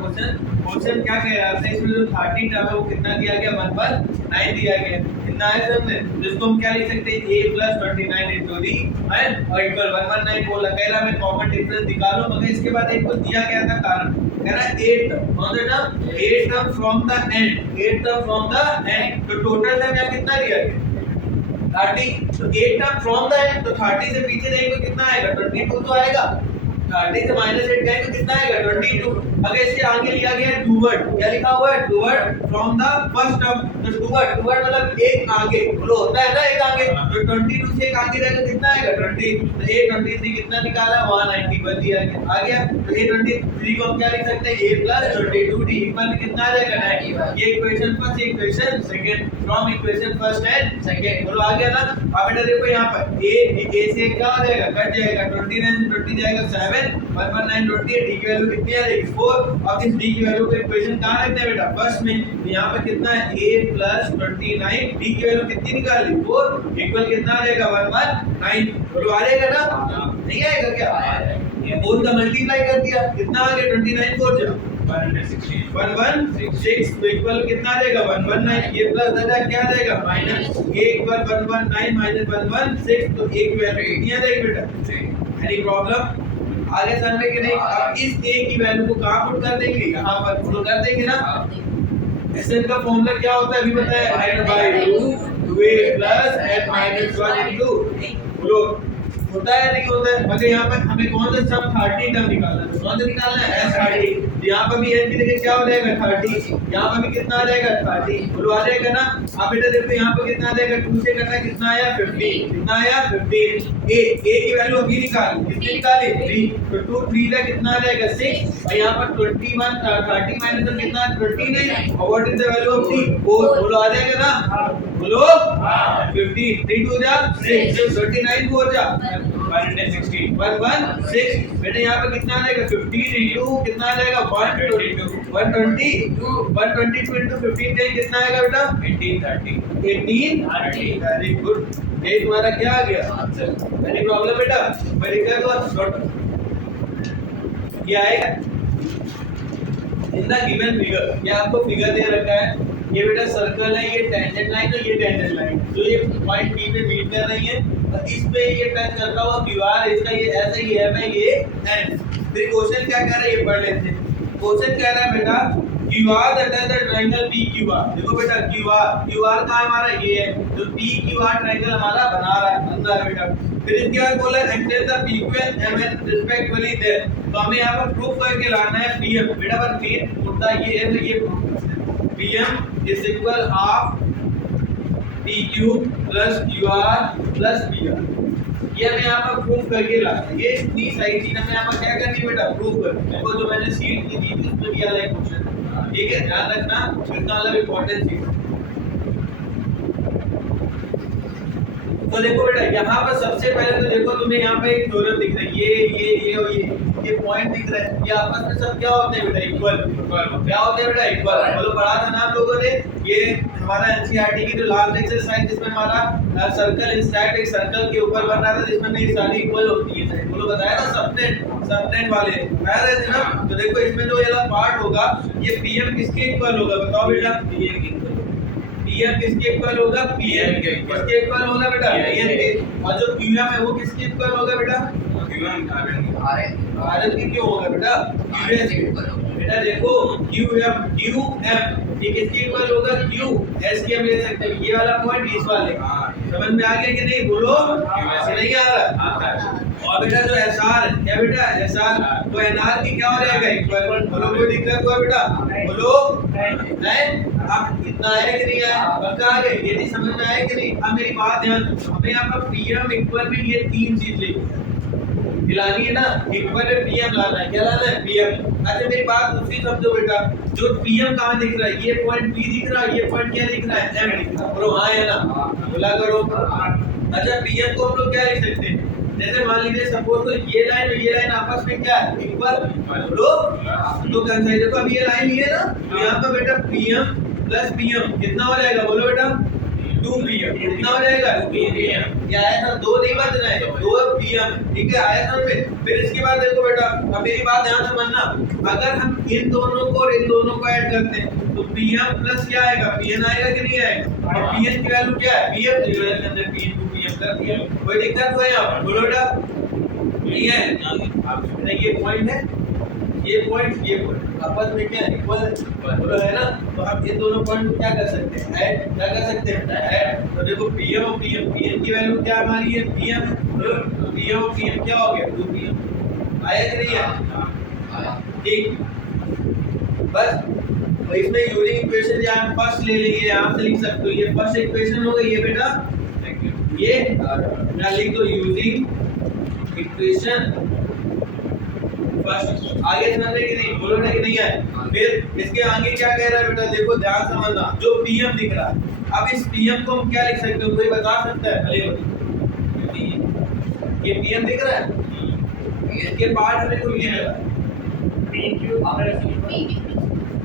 क्वेश्चन क्या कह रहा था? इसमें जो 30 टर्म है वो कितना दिया गया? 1/9 दिया गया। कितना है समझे? जिसको हम क्या लिख सकते हैं? a + 29 * d है और इक्वल 1/9 बोला। कह रहा मैं कॉमन डिफरेंस निकालो। मगर इसके बाद एक को दिया गया था कारण। कह रहा 8 टर्म। कौन सा term? 8 term from the end. 8 term from the end. तो टोटल टर्म यहाँ कितना दिया गया? 30। तो 8 टर्म फ्रॉम द एंड। तो 30 से पीछे जाएंगे तो कितना आएगा? 22 तो आएगा। 30 से -8 गए तो कितना आएगा 22। अगर इससे आगे लिया गया है टूवर्ड, क्या लिखा हुआ है toward from the first term, तो टूवर्ड मतलब एक आगे, बोलो होता है ना एक आगे, तो 22 से एक आगे रहेगा कितना आएगा 20। तो A23 कितना निकाला 191 दिया आ गया। तो A23 को हम क्या लिख सकते हैं A+22D इक्वल कितना आ जाएगा 91। ये equation first, equation second, from equation first and second, बोलो आ गया ना। अब बेटा देखो यहाँ पर A से क्या हो जाएगा कट जाएगा, 29 से 20 जाएगा 7, 119 20, D की वैल्यू कितनी आ जाएगी 4। अब इस D की वैल्यू को इक्वेशन कहां रखते हैं बेटा फर्स्ट में, तो यहाँ पे कितना है A+29, D की वैल्यू कितनी निकाली 4 इक्वल कितना आ जाएगा 119, बोलो आ जाएगा ना, नहीं आएगा क्या, 4 का मल्टीप्लाई कर दिया कितना आ गया 29 4 जा 116 तो इक्वल कितना आ जाएगा 119, ये प्लस आ जाएगा क्या आ जाएगा माइनस, A इक्वल 119 माइनस 116, तो एक वैल्यू कितनी आ जाएगी बेटा, एनी प्रॉब्लम आगे समझ में कि नहीं। अब इस A की वैल्यू को कहां पुट कर देंगे, यहां पर पुट कर देंगे ना। SN का फॉर्मूला क्या होता है अभी बताया, n/2 2a plus n minus 1 into, बोलो होता है नहीं होता है। मगर यहाँ पर हमें कौन सा सम 30 टर्म निकालना है, कौन सा निकालना है S30, यहाँ पर भी n की जगह क्या हो जाएगा 30, यहाँ पर भी कितना आ जाएगा 30, बोलो आ जाएगा ना। अब बेटा देखो यहाँ पर कितना आ जाएगा 2 से करना कितना आया 15, कितना आया 15। A की वैल्यू अभी निकाली, कितनी निकाली 3, तो 2 3 का कितना आ जाएगा 6, और यहाँ पर 21 30 माइनस कितना 29, और what is the value of 3 4, बोलो आ जाएगा ना, बोलो 15 3 2 जा 6 39 4 जा 116 बेटा यहाँ पे कितना आ जाएगा 15 इनटू कितना आ जाएगा 122 122 इनटू 15 का कितना आएगा बेटा 1830 वेरी गुड। ये तुम्हारा क्या आ गया आंसर, एनी प्रॉब्लम बेटा, मैं लिख दो क्या आएगा इन द गिवन फिगर, ये आपको फिगर दे रखा है, ये बेटा सर्कल है, ये टेंजेंट लाइन है, ये टेंजेंट लाइन जो ये पॉइंट P पे मीट कर रही है, और इस पे ये टच करता हुआ क्यूआर, इसका ये ऐसे ही है, मैं ये एन। फिर क्वेश्चन क्या कह रहा है ये पढ़ लेते हैं। क्वेश्चन कह रहा है बेटा QR that is the triangle PQR, देखो बेटा क्यूआर कहां हमारा ये है, जो PQR ट्रायंगल हमारा बना रहा है बन रहा है बेटा। फिर इसके बाद बोला extend the PQ and MN respectively there, तो हमें यहां पर प्रूफ करके लाना है PM, बेटा पर मेन मुद्दा ये है, तो ये PM is equal half PQ plus QR plus PR, ये हमें यहाँ पर प्रूफ करके लाना है। ये इतनी सारी चीज हमें यहाँ पर क्या करनी है बेटा प्रूफ करनी है। देखो जो मैंने सीट की दी थी उसमें भी आया क्वेश्चन, ठीक है ध्यान रखना, इसका मतलब इम्पोर्टेंट चीज। तो देखो बेटा यहाँ पर सबसे पहले तो देखो तुम्हें यहाँ पे एक थ्योरम दिख रहा है, ये पॉइंट दिख रहा है, ये आपस में सब क्या होते हैं बेटा इक्वल, क्या होते हैं बेटा इक्वल, बोलो पढ़ा था ना आप लोगों ने। ये हमारा एनसीईआरटी की जो लास्ट एक्सरसाइज जिसमें हमारा सर्कल इंस्टाइट एक सर्कल के ऊपर बन रहा था, जिसमें मेरी सारी इक्वल होती है, बोलो बताया था सबटेंड वाले कह रहे थे ना। तो देखो इसमें जो ये पार्ट होगा ये पीएम किसके इक्वल होगा बताओ बेटा, पीएम किसके इक्वल होगा, पीएम के किसके इक्वल होगा बेटा पीएम के, और जो क्यूएम है वो किसके इक्वल होगा बेटा क्यूएम आरएन की क्यों होगा बेटा क्यूएस के। बेटा देखो क्यूएम ये किसके इक्वल होगा क्यू एस के हम ले सकते हैं, ये वाला पॉइंट इस वाले समझ में आ गया कि नहीं, बोलो ऐसे नहीं आ रहा। और बेटा जो एसआर है क्या बेटा एसआर, तो एनआर की क्या हो जाएगा इक्वल, बोलो कोई दिक्कत हुआ बेटा, बोलो है अब इतना है कि नहीं है पक्का आ गए, ये नहीं समझ में आया कि नहीं। अब मेरी बात ध्यान, हमें यहाँ पर पीएम इक्वल में ये तीन चीज दिलानी है ना, इक्वल में पीएम लाना है, क्या लाना है पीएम। अच्छा मेरी बात दूसरी समझो बेटा, जो पीएम कहाँ दिख रहा है, ये पॉइंट पी दिख रहा है, ये पॉइंट क्या दिख रहा है एम दिख रहा है, बोलो हाँ है ना, बोला करो। अच्छा पीएम को हम लोग क्या लिख सकते हैं, जैसे मान लीजिए सपोज तो ये लाइन और ये लाइन आपस में क्या है इक्वल, बोलो तो कंसाइड को अब ये लाइन ये ना, तो यहाँ पर बेटा पीएम प्लस पीएम कितना हो जाएगा, बोलो बेटा 2pm कितना हो जाएगा 2pm, ये आया था 2 नहीं बचना है 2pm, ठीक है आया था में। फिर इसके बाद देखो बेटा अब मेरी बात ध्यान से मानना, अगर हम इन दोनों को और इन दोनों को ऐड करते हैं तो pm प्लस क्या आएगा pn आएगा कि नहीं आएगा, और pn की वैल्यू क्या है pm, तो इसके अंदर pn 2pm कर दिया, कोई दिक्कत हुआ यहाँ पर, बोलो बेटा नहीं है। ये पॉइंट है, ये पॉइंट आपस में क्या इक्वल बोलो है ना, तो आप इन दोनों पॉइंट को क्या कर सकते हैं ऐड, क्या कर सकते हैं ऐड। तो देखो pm और pm की वैल्यू क्या हमारी है pm, pm और pm क्या हो गया 2pm, आया कि नहीं आया? ठीक, बस तो इसमें यूजिंग इक्वेशन जो आप फर्स्ट ले लीजिए, यहाँ से लिख सकते हो, ये फर्स्ट इक्वेशन हो गई ये बेटा, ये यहाँ लिख दो यूजिंग इक्वेशन फर्स्ट। आगे समझने की नहीं, बोलो ना कि नहीं है। फिर इसके आगे क्या कह रहा है बेटा, देखो ध्यान समझना, जो पीएम दिख रहा है, अब इस पीएम को हम क्या लिख सकते हो, कोई बता सकता है? भले ये पीएम दिख रहा है, इसके पार्ट हमें कोई नहीं मिला,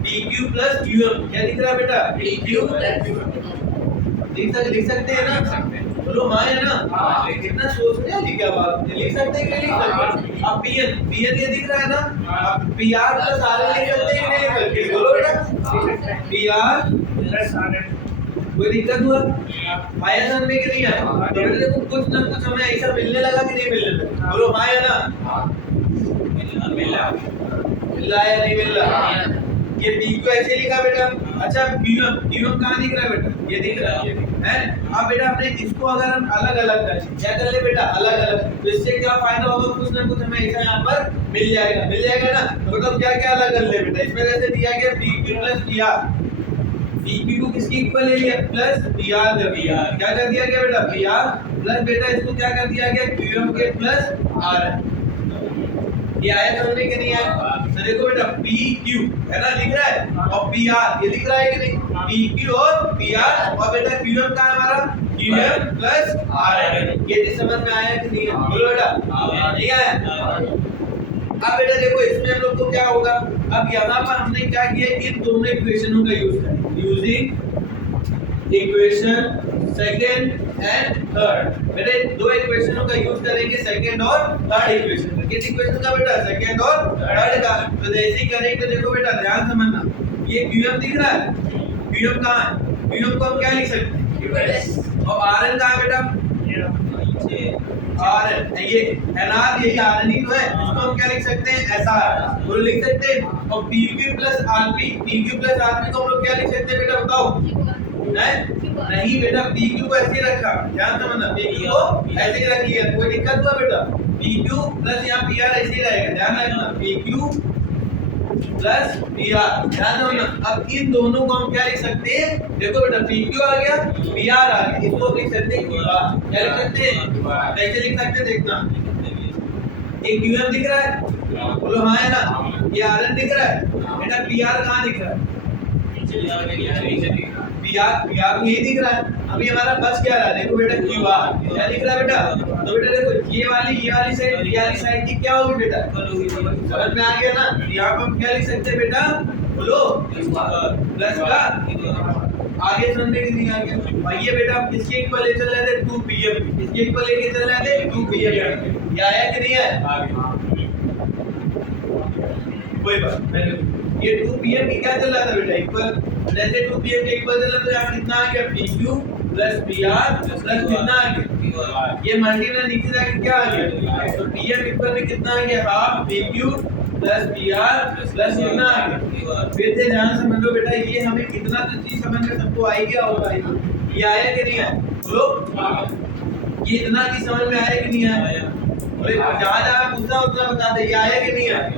PQ प्लस QM क्या दिख रहा है बेटा? PQ लिख सकते हैं ना, बोलो हाँ है ना? कितना सोच रहे हो, क्या बात, लिख सकते हैं कि नहीं लिख सकते? अब PN ये दिख रहा है ना, अब PR प्लस RN लिख सकते हैं कि नहीं लिख सकते? बोलो बेटा, PR प्लस RN, कोई दिक्कत हुआ? आया समझ में कि नहीं आया? तो बेटा देखो कुछ ना कुछ हमें ऐसा मिलने लगा कि नहीं मिलने लगा, बोलो हाँ है ना? मिल रहा है नहीं मिल रहा? ये PQ ऐसे लिखा बेटा। अच्छा QM कहाँ दिख रहा है बेटा? ये दिख रहा है। अब बेटा अपने इसको अगर हम अलग अलग करें, क्या कर ले बेटा, अलग अलग, तो इससे क्या फायदा होगा, कुछ ना कुछ हमें ऐसा यहाँ पर मिल जाएगा ना। तो मतलब क्या क्या अलग कर ले बेटा, इसमें जैसे दिया गया PQ प्लस PR, PQ को किसकी इक्वल ले लिया, प्लस PR कर दिया, क्या कर दिया गया बेटा, PR प्लस बेटा इसको क्या कर दिया गया, QM के प्लस RN। ये आया समझ में कि नहीं आया? तो देखो बेटा PQ है ना लिख रहा है, और PR ये लिख रहा है कि नहीं, PQ और PR, और बेटा QM का हमारा QM प्लस RN। ये चीज समझ में आया कि नहीं? बोलो बेटा, नहीं आया? अब बेटा देखो इसमें हम लोग को क्या होगा, अब यहाँ पर हमने क्या किया, इन दोनों इक्वेशनों का यूज करें, using equation second and third. बेटे दो इक्वेशनों का यूज करेंगे, सेकंड और थर्ड इक्वेशन का। किस इक्वेशन का बेटा, सेकंड और थर्ड का। तो जैसे ही करेंगे तो देखो बेटा ध्यान समझना, ये QM दिख रहा है, QM कहाँ है, QM को हम क्या लिख सकते हैं, और RN कहाँ है बेटा, RN ये NR यही RN ही तो है, इसको हम क्या लिख सकते हैं, SR वो लिख सकते हैं। और PQ plus RP, PQ plus RP को हम लोग क्या लिख सकते हैं बेटा, बताओ? नहीं बेटा, PQ को ऐसे रखा, ध्यान समझना, PQ को ऐसे ही रखिए, कोई दिक्कत हुआ बेटा? PQ प्लस यहाँ PR ऐसे ही रहेगा, ध्यान रखना, PQ प्लस PR, ध्यान समझना। अब इन दोनों को हम क्या लिख सकते हैं, देखो बेटा PQ आ गया, PR आ गया, इसको लिख सकते हैं QR, क्या लिख सकते हैं, कैसे लिख सकते हैं देखना, एक QM दिख रहा है, बोलो हाँ है ना, ये RN दिख रहा है बेटा, PR कहाँ दिख रहा है, PR को यही दिख रहा है। अभी हमारा बस क्या रहा है, देखो बेटा QR क्या दिख रहा है बेटा, तो बेटा देखो ये वाली साइड, ये वाली साइड की क्या होगी बेटा, समझ में आ गया ना? यहाँ पर हम क्या लिख सकते हैं बेटा, बोलो प्लस का, आगे समझने की नहीं आ गया। और ये बेटा हम किसके इक्वल ले चल रहे थे, 2PM, किसके इक्वल लेके चल रहे थे, 2PM। ये आया कि नहीं आया? कोई बात, ये 2PM की क्या चल रहा था बेटा, इक्वल, जैसे 2PM के इक्वल चल रहा था, यहाँ कितना आ गया, PQ प्लस PR प्लस कितना आ गया, ये मल्टीप्लाई नीचे जाके क्या आ गया, तो PM इक्वल में कितना आ गया, half PQ plus PR plus कितना आ गया। फिर से ध्यान से समझो बेटा, ये हमें कितना तो चीज समझ में सबको आई गया होगा, ये आया कि नहीं आया, बोलो ये इतना चीज समझ में आया कि नहीं आया, बोले जहाँ जहाँ पूछना उतना बता दे, ये आया कि नहीं आया,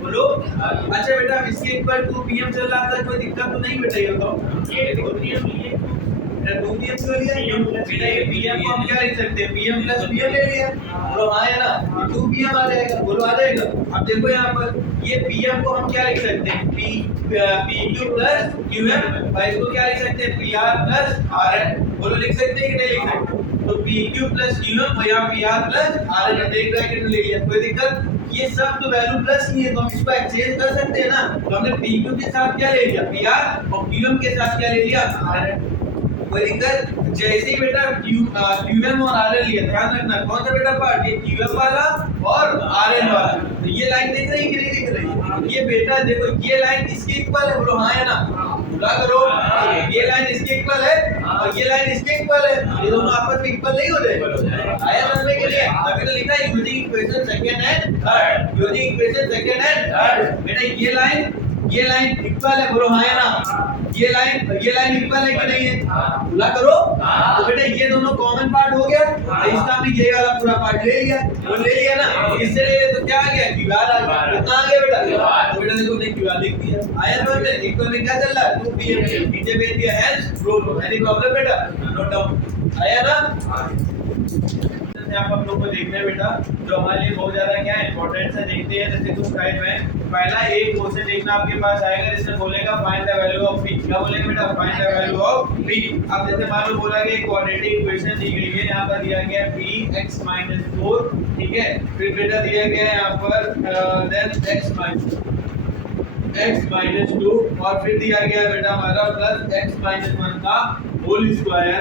बोलो। अच्छा बेटा इसके इक्वल 2PM चल रहा था, कोई दिक्कत तो नहीं बेटा, ये बताओ, ये 2PM क्यों लिया बेटा, ये PM को हम क्या लिख सकते हैं, PM प्लस PM ले लिया, बोलो हाँ है ना, 2PM आ जाएगा, बोलो आ जाएगा। अब देखो यहाँ पर ये PM को हम क्या लिख सकते हैं, PQ प्लस QM, और इसको क्या लिख सकते हैं, PR प्लस RN, बोलो लिख सकते हैं कि नहीं लिख सकते, तो PQ प्लस QM और यहाँ PR प्लस RN, एक ब्रैकेट में ले लिया, कोई दिक्कत? ये सब तो वैल्यू प्लस ही है, तो हम इसको एक्सचेंज कर सकते हैं ना। तो हमने PQ के साथ क्या ले लिया, PR, और QM के साथ क्या ले लिया, RN, कोई दिक्कत? जैसे ही बेटा QM और RN लिया, ध्यान रखना कौन सा बेटा पार्ट, ये QM वाला और RN वाला। तो ये लाइन दिख रही है कि नहीं दिख रही, ये बेटा देखो ये लाइन इसके इक्वल है, बोलो हाँ है ना, पूरा करो, ये लाइन इसके इक्वल है और ये लाइन इसके इक्वल है, ये दोनों आपस में इक्वल नहीं हो रहे, आया समझ में के लिए? तभी तो लिखा है using equation second and third, using equation second and third. बेटा ये लाइन इक्वल है, बोलो हाँ है ना, ये लाइन इक्वल है कि नहीं है, पूरा करो। तो बेटा ये दोनों कॉमन पार्ट हो गया, इसका भी ये वाला पूरा पार्ट ले लिया, वो ले लिया ना, इससे ले लिया तो क्या आ गया, क्यूआर आ गया। कितना आ गया बेटा, तो बेटा देखो हमने क्यूआर लिख दिया। आया समझ में, इक्वल में क्या चल रहा है, 2pm नीचे भेज दिया, हेल्स प्रूफ। एनी प्रॉब्लम बेटा, नोट डाउन। आया ना, यहाँ पर हम लोग को देखना है बेटा, जो हमारे लिए बहुत ज्यादा क्या है इंपॉर्टेंट है, देखते हैं। जैसे कुछ टाइप में पहला एक क्वेश्चन देखना आपके पास आएगा, जिसमें बोलेगा find the value of p। क्या बोलेगा बेटा, find the value of p। अब जैसे मान लो बोला गया क्वाड्रेटिक इक्वेशन दी गई है, यहाँ पर दिया गया है px - 4, ठीक है। फिर बेटा दिया गया है यहाँ पर देन x - 2, और फिर दिया गया है बेटा हमारा प्लस x - 1 का होल स्क्वायर,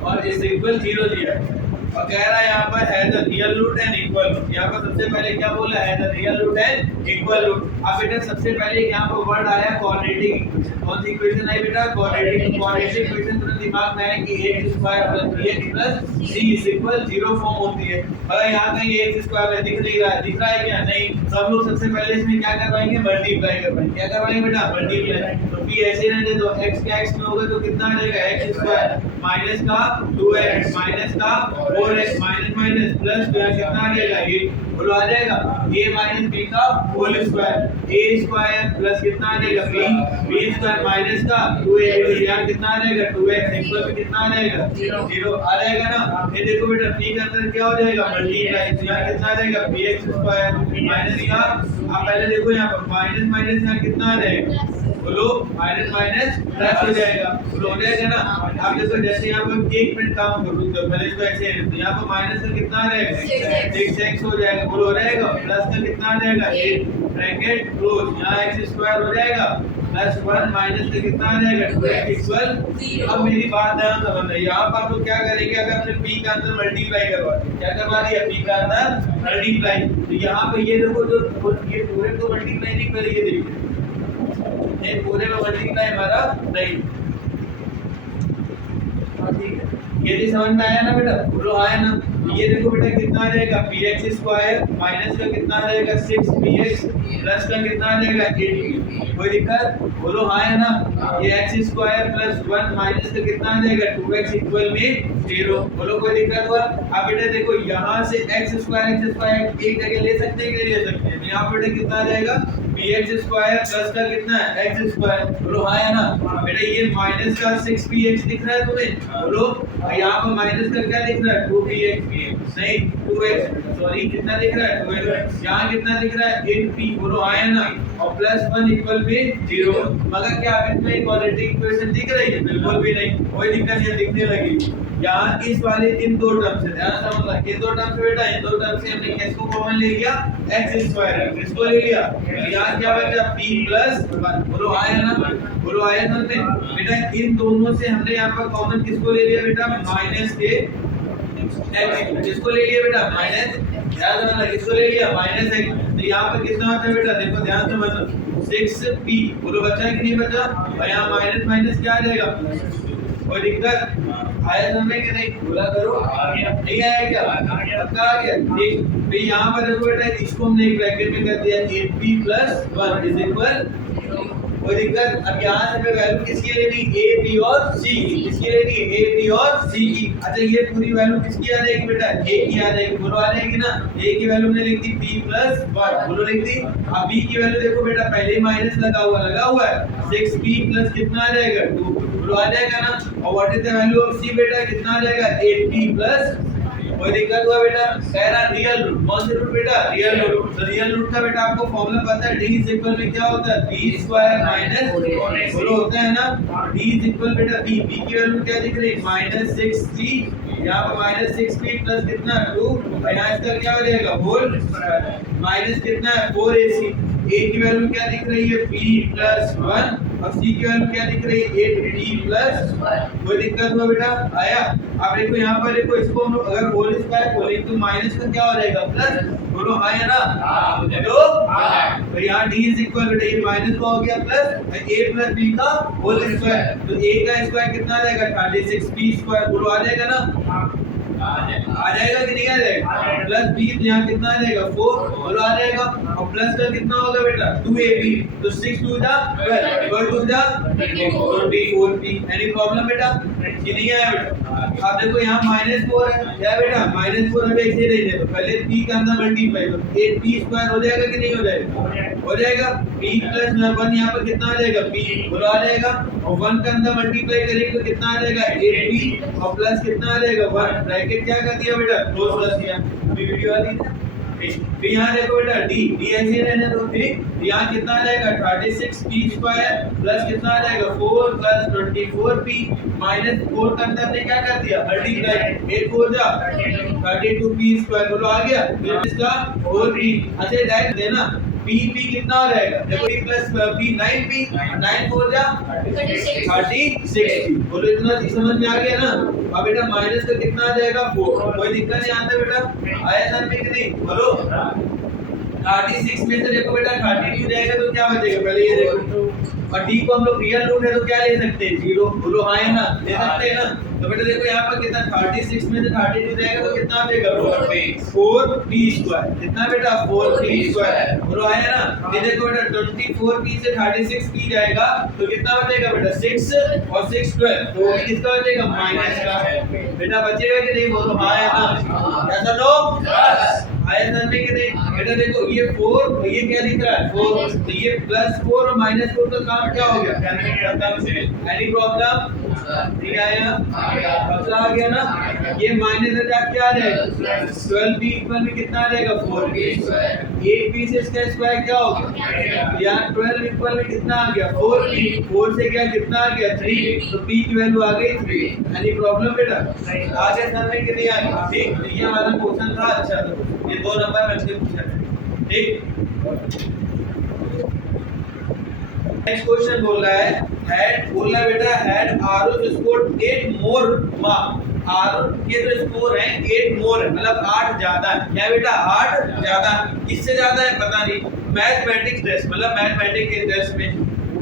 और इस इक्वल 0 दिया है। और कह रहा है यहाँ पर है the real root and equal root. यहाँ पर सबसे पहले क्या बोला है, the real root and equal root. अब बेटा सबसे पहले यहाँ पर वर्ड आया क्वाड्रेटिक इक्वेशन। कौन सी इक्वेशन है बेटा, क्वाड्रेटिक इक्वेशन। तुरंत दिमाग में आया कि x square plus bx plus c is equal 0 form होती है। अगर यहाँ कहीं x स्क्वायर दिख नहीं रहा है, दिख रहा है क्या, नहीं। सब लोग सबसे पहले इसमें क्या करवाएंगे, मल्टीप्लाई करवाएंगे। क्या करवाएंगे बेटा, मल्टीप्लाई। तो p ऐसे रहने दो, x का x में होगा तो कितना आ जाएगा, x स्क्वायर माइनस का 2x माइनस का 4x माइनस माइनस प्लस कितना आ जाएगा, ये बोलो आ जाएगा a माइनस b का whole square, a square plus कितना आ जाएगा b स्क्वायर माइनस का 2a, यार कितना आ जाएगा 2x इक्वल में कितना आ जाएगा 0 आ जाएगा ना। ये देखो बेटा p के अंदर क्या हो जाएगा, मल्टीप्लाई, यार कितना आ जाएगा bx स्क्वायर माइनस का, आप पहले देखो यहाँ पर माइनस माइनस यहाँ कितना आ जाएगा, बोलो माइनस माइनस प्लस हो जाएगा, बोलो हो जाएगा ना। अब देखो जैसे यहाँ पर एक मिनट काम करो तो पहले इसको ऐसे है, तो यहाँ पर माइनस का कितना आ जाएगा 6x हो जाएगा, बोलो हो जाएगा। प्लस का कितना आ जाएगा 8 ब्रैकेट क्लोज, यहाँ x स्क्वायर हो जाएगा प्लस 1 माइनस का कितना आ जाएगा 2x इक्वल 0। अब मेरी बात ध्यान समझना, यहाँ पर हम लोग क्या करेंगे, अगर हमने p का अंदर मल्टीप्लाई करवा दिया, क्या करवा दिया, p का अंदर मल्टीप्लाई, तो यहाँ पे ये देखो जो ये पूरे को मल्टीप्लाई नहीं करेंगे, देखिए ये पूरे में मल्टीप्लाई हमारा नहीं। ठीक है, ये भी समझ में आया ना बेटा, बोलो आया ना। ये देखो बेटा कितना आ जाएगा px स्क्वायर माइनस का कितना आ जाएगा 6px प्लस का कितना आ जाएगा 8p, कोई दिक्कत, बोलो हाँ है ना। ये x स्क्वायर प्लस 1 माइनस का कितना आ जाएगा 2x इक्वल में 0, बोलो कोई दिक्कत हुआ। अब बेटा देखो यहाँ से x स्क्वायर एक जगह ले सकते हैं कि नहीं ले सकते हैं, तो यहाँ बेटा कितना आ जाएगा px स्क्वायर प्लस का कितना है x स्क्वायर, बोलो हाँ है ना। बेटा ये माइनस का 6px दिख रहा है तुम्हें, बोलो यहाँ पर माइनस का क्या दिख रहा है 2px, नहीं 2x, सॉरी कितना दिख रहा है 12, यहाँ कितना दिख रहा है 8p, बोलो हाँ है ना। और प्लस 1 इक्वल में 0, मगर क्या इसमें क्वाड्रेटिक इक्वेशन दिख रही है, बिल्कुल भी नहीं, कोई दिक्कत नहीं, दिखने लगी। यहाँ इस वाले इन दो टर्म से ध्यान समझना, इन दो टर्म से बेटा, इन दो टर्म से हमने किसको कॉमन ले लिया, x स्क्वायर, इसको ले लिया, यहाँ क्या बचा p प्लस 1, बोलो आया ना, बोलो आया ना। बेटा इन दोनों से हमने यहाँ पर कॉमन किसको ले लिया बेटा, माइनस के x, किसको ले लिया बेटा माइनस, ध्यान रखना किसको ले लिया माइनस x। तो यहाँ पे कितना होता है बेटा, देखो ध्यान से मतलब 6p, बोलो बचा है कि नहीं बचा, और यहाँ माइनस माइनस क्या आ जाएगा, कोई दिक्कत आया समझने के नहीं, बोला करो नहीं आया क्या, पक्का आ गया ठीक। तो यहाँ पर देखो बेटा इसको हमने एक ब्रैकेट में कर दिया 8p प्लस 1 इज इक्वल, कोई दिक्कत। अब यहाँ से मैं वैल्यू किसकी लेनी, a b और c की, किसकी लेनी a b और c की। अच्छा ये पूरी वैल्यू किसकी आ जाएगी बेटा, a की आ जाएगी, बोलो आ जाएगी ना। a की वैल्यू हमने लिख दी p प्लस 1, बोलो लिख दी। अब b की वैल्यू देखो बेटा पहले ही माइनस लगा हुआ है, 6p प्लस कितना आ जाएगा 2, बोलो आ जाएगा ना। और what is the value of c बेटा, कितना आ जाएगा 8p प्लस, कोई दिक्कत हुआ बेटा, कह रहा रियल रूट, कौन से रूट बेटा, रियल रूट। तो रियल रूट का बेटा आपको फॉर्मूला पता है, d इज इक्वल में क्या होता है b स्क्वायर माइनस, बोलो होता है ना d इज इक्वल बेटा b, b की वैल्यू क्या दिख रही है माइनस 6p, यहाँ पर माइनस 6p प्लस कितना 2, और यहाँ इसका क्या हो जाएगा होल माइनस कितना है 4ac। a की वैल्यू क्या दिख रही है p प्लस 1, और c की वैल्यू क्या दिख रही है 8p प्लस 1, कोई दिक्कत हुआ बेटा आया। अब देखो यहाँ पर देखो इसको हम लोग अगर होल स्क्वायर खोलें तो माइनस का क्या हो जाएगा प्लस, बोलो आया ना, तो यहाँ d इज इक्वल बेटा ये माइनस का हो गया प्लस a प्लस b का होल स्क्वायर, तो a का स्क्वायर कितना आ जाएगा 36p स्क्वायर, बोलो आ जाएगा ना, आ जाएगा कि नहीं आ जाएगा, प्लस b यहाँ कितना आ जाएगा 4, बोलो आ जाएगा। और प्लस का कितना होगा बेटा 2ab, तो 6 2 जा 12 इक्वल टू जा 24p। एनी प्रॉब्लम बेटा कि नहीं आया बेटा, अब देखो यहाँ -4 है क्या बेटा, -4 हमें ऐसे रहने दो, पहले p का अंदर मल्टीप्लाई करो, 8p² हो जाएगा कि नहीं हो जाएगा, हो जाएगा। p + 1 यहाँ पर कितना आ जाएगा, p बोलो आ जाएगा, और 1 का अंदर मल्टीप्लाई करेंगे तो कितना आ जाएगा 8p, और प्लस कितना आ जाएगा 1, ब्रैकेट क्या कर दिया बेटा, क्लोज कर दिया। अभी वीडियो आ रही है, फिर यहाँ देखो बेटा d ऐसे रहने दो, ठीक। यहाँ कितना आ जाएगा 36p² प्लस कितना आ जाएगा 4 प्लस 24p माइनस 4 का अंदर हमने क्या कर दिया मल्टीप्लाई, 8 4 जा 32p², बोलो आ गया। फिर इसका 4p, अच्छा डायरेक्ट देना, p कितना हो जाएगा, देखो p प्लस p 9p, 9 4 जा 36, बोलो इतना समझ में आ गया ना। अब बेटा माइनस का कितना आ जाएगा 4, कोई दिक्कत नहीं आता बेटा, आया समझ में कि नहीं, बोलो 36 में से देखो बेटा 32 जाएगा तो क्या बचेगा, पहले ये देखो, और d को हम लोग रियल रूट है तो क्या ले सकते हैं 0, बोलो हाँ है ना, ले सकते हैं ना। तो बेटा देखो यहाँ पर कितना 36 में से 32 जाएगा तो कितना देगा 4p², कितना बेटा 4p², बोलो आया ना। ये देखो बेटा 24p से 36p जाएगा तो कितना बचेगा बेटा 6 और 6 12, तो भी किसका बचेगा माइनस का, बेटा बचेगा कि नहीं, बोलो हाँ है ना, ऐसा लो आया समझने के नहीं। बेटा देखो ये 4 ये क्या दिख रहा है 4, तो ये +4 और -4 का काम क्या हो गया, एनी प्रॉब्लम ठीक आया, पता आ गया ना। ये माइनस का क्या आ जाएगा 12p इक्वल में कितना आ जाएगा 4p, 8p से इसका स्क्वायर क्या हो गया, यहाँ 12 इक्वल में कितना आ गया 4p, 4 से क्या कितना आ गया 3, तो p की वैल्यू आ गई 3, एनी प्रॉब्लम बेटा, आगे समझने के लिए आएगा, ठीक। ये हमारा क्वेश्चन था, अच्छा था ये 2 नंबर में से पूछा है, ठीक। नेक्स्ट क्वेश्चन बोल रहा है हैड, बोल रहा है बेटा had Aarush scored 8 more marks, Aarush के जो स्कोर है 8 मोर है, मतलब 8 ज्यादा है, क्या बेटा 8 ज्यादा, किससे ज्यादा है पता नहीं, मैथमेटिक्स टेस्ट मतलब मैथमेटिक्स के टेस्ट में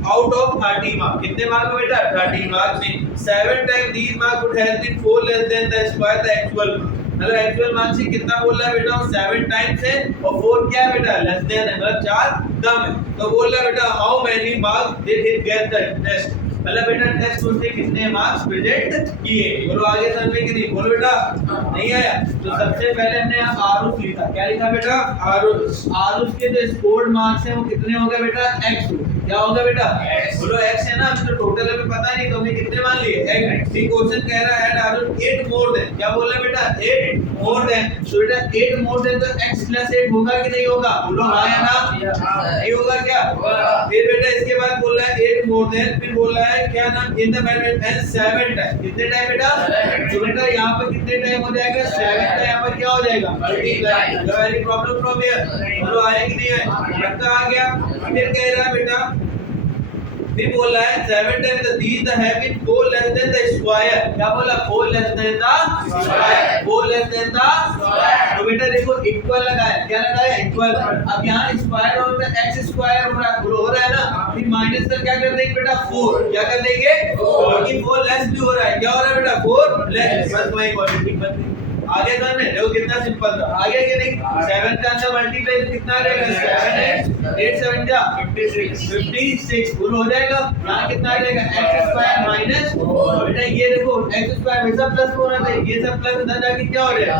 आउट ऑफ 30 मार्क्स, कितने मार्क्स में बेटा 30 मार्क्स में 7 time these marks would have been 4 less than the square the actual, मतलब एक्चुअल मार्क्स से कितना बोल रहा है बेटा 7 टाइम्स है और 4 क्या है बेटा लेस देन है, मतलब 4 कम है। तो बोल रहा है बेटा how many marks did he get the test, मतलब बेटा टेस्ट उसने कितने मार्क्स प्रेजेंट किए, बोलो आगे समझ में कि नहीं, बोलो बेटा नहीं आया। तो सबसे पहले हमने यहाँ आरुष लिखा, क्या लिखा बेटा आरुष, आरुष के जो स्कोर्ड मार्क्स हैं वो कितने हो गए बेटा x, क्या होगा बेटा बोलो x है ना, तो टोटल हमें पता नहीं तो हमने कितने मान लिए x। सी क्वेश्चन कह रहा है आरुष 8 मोर देन, क्या बोल रहा है बेटा 8 मोर देन, तो बेटा 8 मोर देन तो x + 8 होगा कि नहीं होगा, बोलो हाँ या ना, नहीं होगा क्या। फिर बेटा इसके बाद बोल रहा है 8 मोर देन, फिर बोल रहा है क्या नाम इन द मैथमेटिक्स 7 टाइम, कितने टाइम बेटा, तो बेटा यहाँ पर कितने टाइम हो जाएगा 7 का, यहाँ पर क्या हो जाएगा multiply, very problem from here, बोलो आया कि नहीं आया, पक्का आ गया। फिर कह रहा है बेटा, फिर बोल रहा है 7 time the these the have been 4 less than the square, क्या बोला 4 less than the square, 4 less than the square, तो बेटा देखो इक्वल लगाया, क्या लगाया इक्वल, अब यहाँ स्क्वायर और x स्क्वायर हो रहा है ना, फिर माइनस का क्या कर देंगे बेटा 4, क्या कर देंगे क्योंकि 4 लेस भी हो रहा है, क्या हो रहा है बेटा 4 लेस, बस वही क्वाड्रेटिक बन गई। आगे समझ में देखो कितना सिंपल था, आगे कि नहीं 7 का अंदर मल्टीप्लाई कितना रहेगा 7 है 8 7 जा 56 फुल हो जाएगा, यहाँ कितना आ जाएगा x² माइनस, बेटा ये देखो x² वैसा प्लस होना चाहिए, ये सब प्लस उधर जाके क्या हो जाएगा,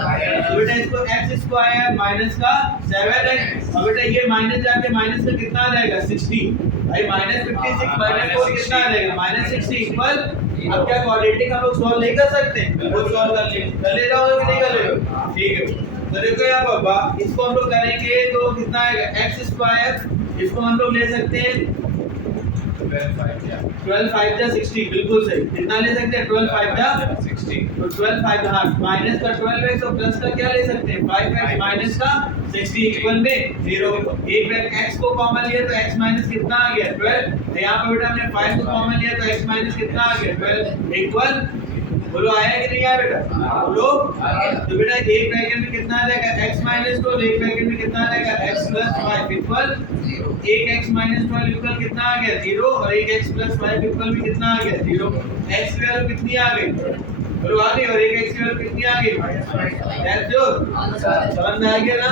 तो बेटा इसको x² माइनस का 7 है, और बेटा ये माइनस जाके माइनस का कितना आ जाएगा 60, भाई -56 -4 कितना आ जाएगा -60 इक्वल, अब क्या क्वाड्रेटिक हम लोग सॉल्व नहीं कर सकते, वो सॉल्व कर ले जाओगे कि नहीं कर लेगा, ठीक है। तो देखो यहाँ पर इसको हम लोग करेंगे तो कितना आएगा x², इसको हम लोग ले सकते हैं 12 5 जा 60, बिल्कुल सही, कितना ले सकते हैं 12 5 जा 60, तो 12 5 हाँ माइनस का 12x और प्लस का क्या ले सकते हैं 5x माइनस का 60 इक्वल में 0, एक बार x को कॉमन लिया तो x माइनस कितना आ गया 12, तो यहाँ पर बेटा हमने 5 को कॉमन लिया तो x माइनस कितना आ गया 12 इक्वल, बोलो आया कि नहीं आया बेटा, बोलो तो बेटा एक ब्रैकेट में कितना आ जाएगा x माइनस 12, एक ब्रैकेट में कितना आ जाएगा x + 5 इक्वल, एक x माइनस 12 इक्वल कितना आ गया 0, और एक x + 5 इक्वल भी कितना आ गया 0, x की वैल्यू कितनी आ गई बोलो आ गई, और एक x की वैल्यू कितनी आ गई, दैट्स योर, समझ में आ गया ना।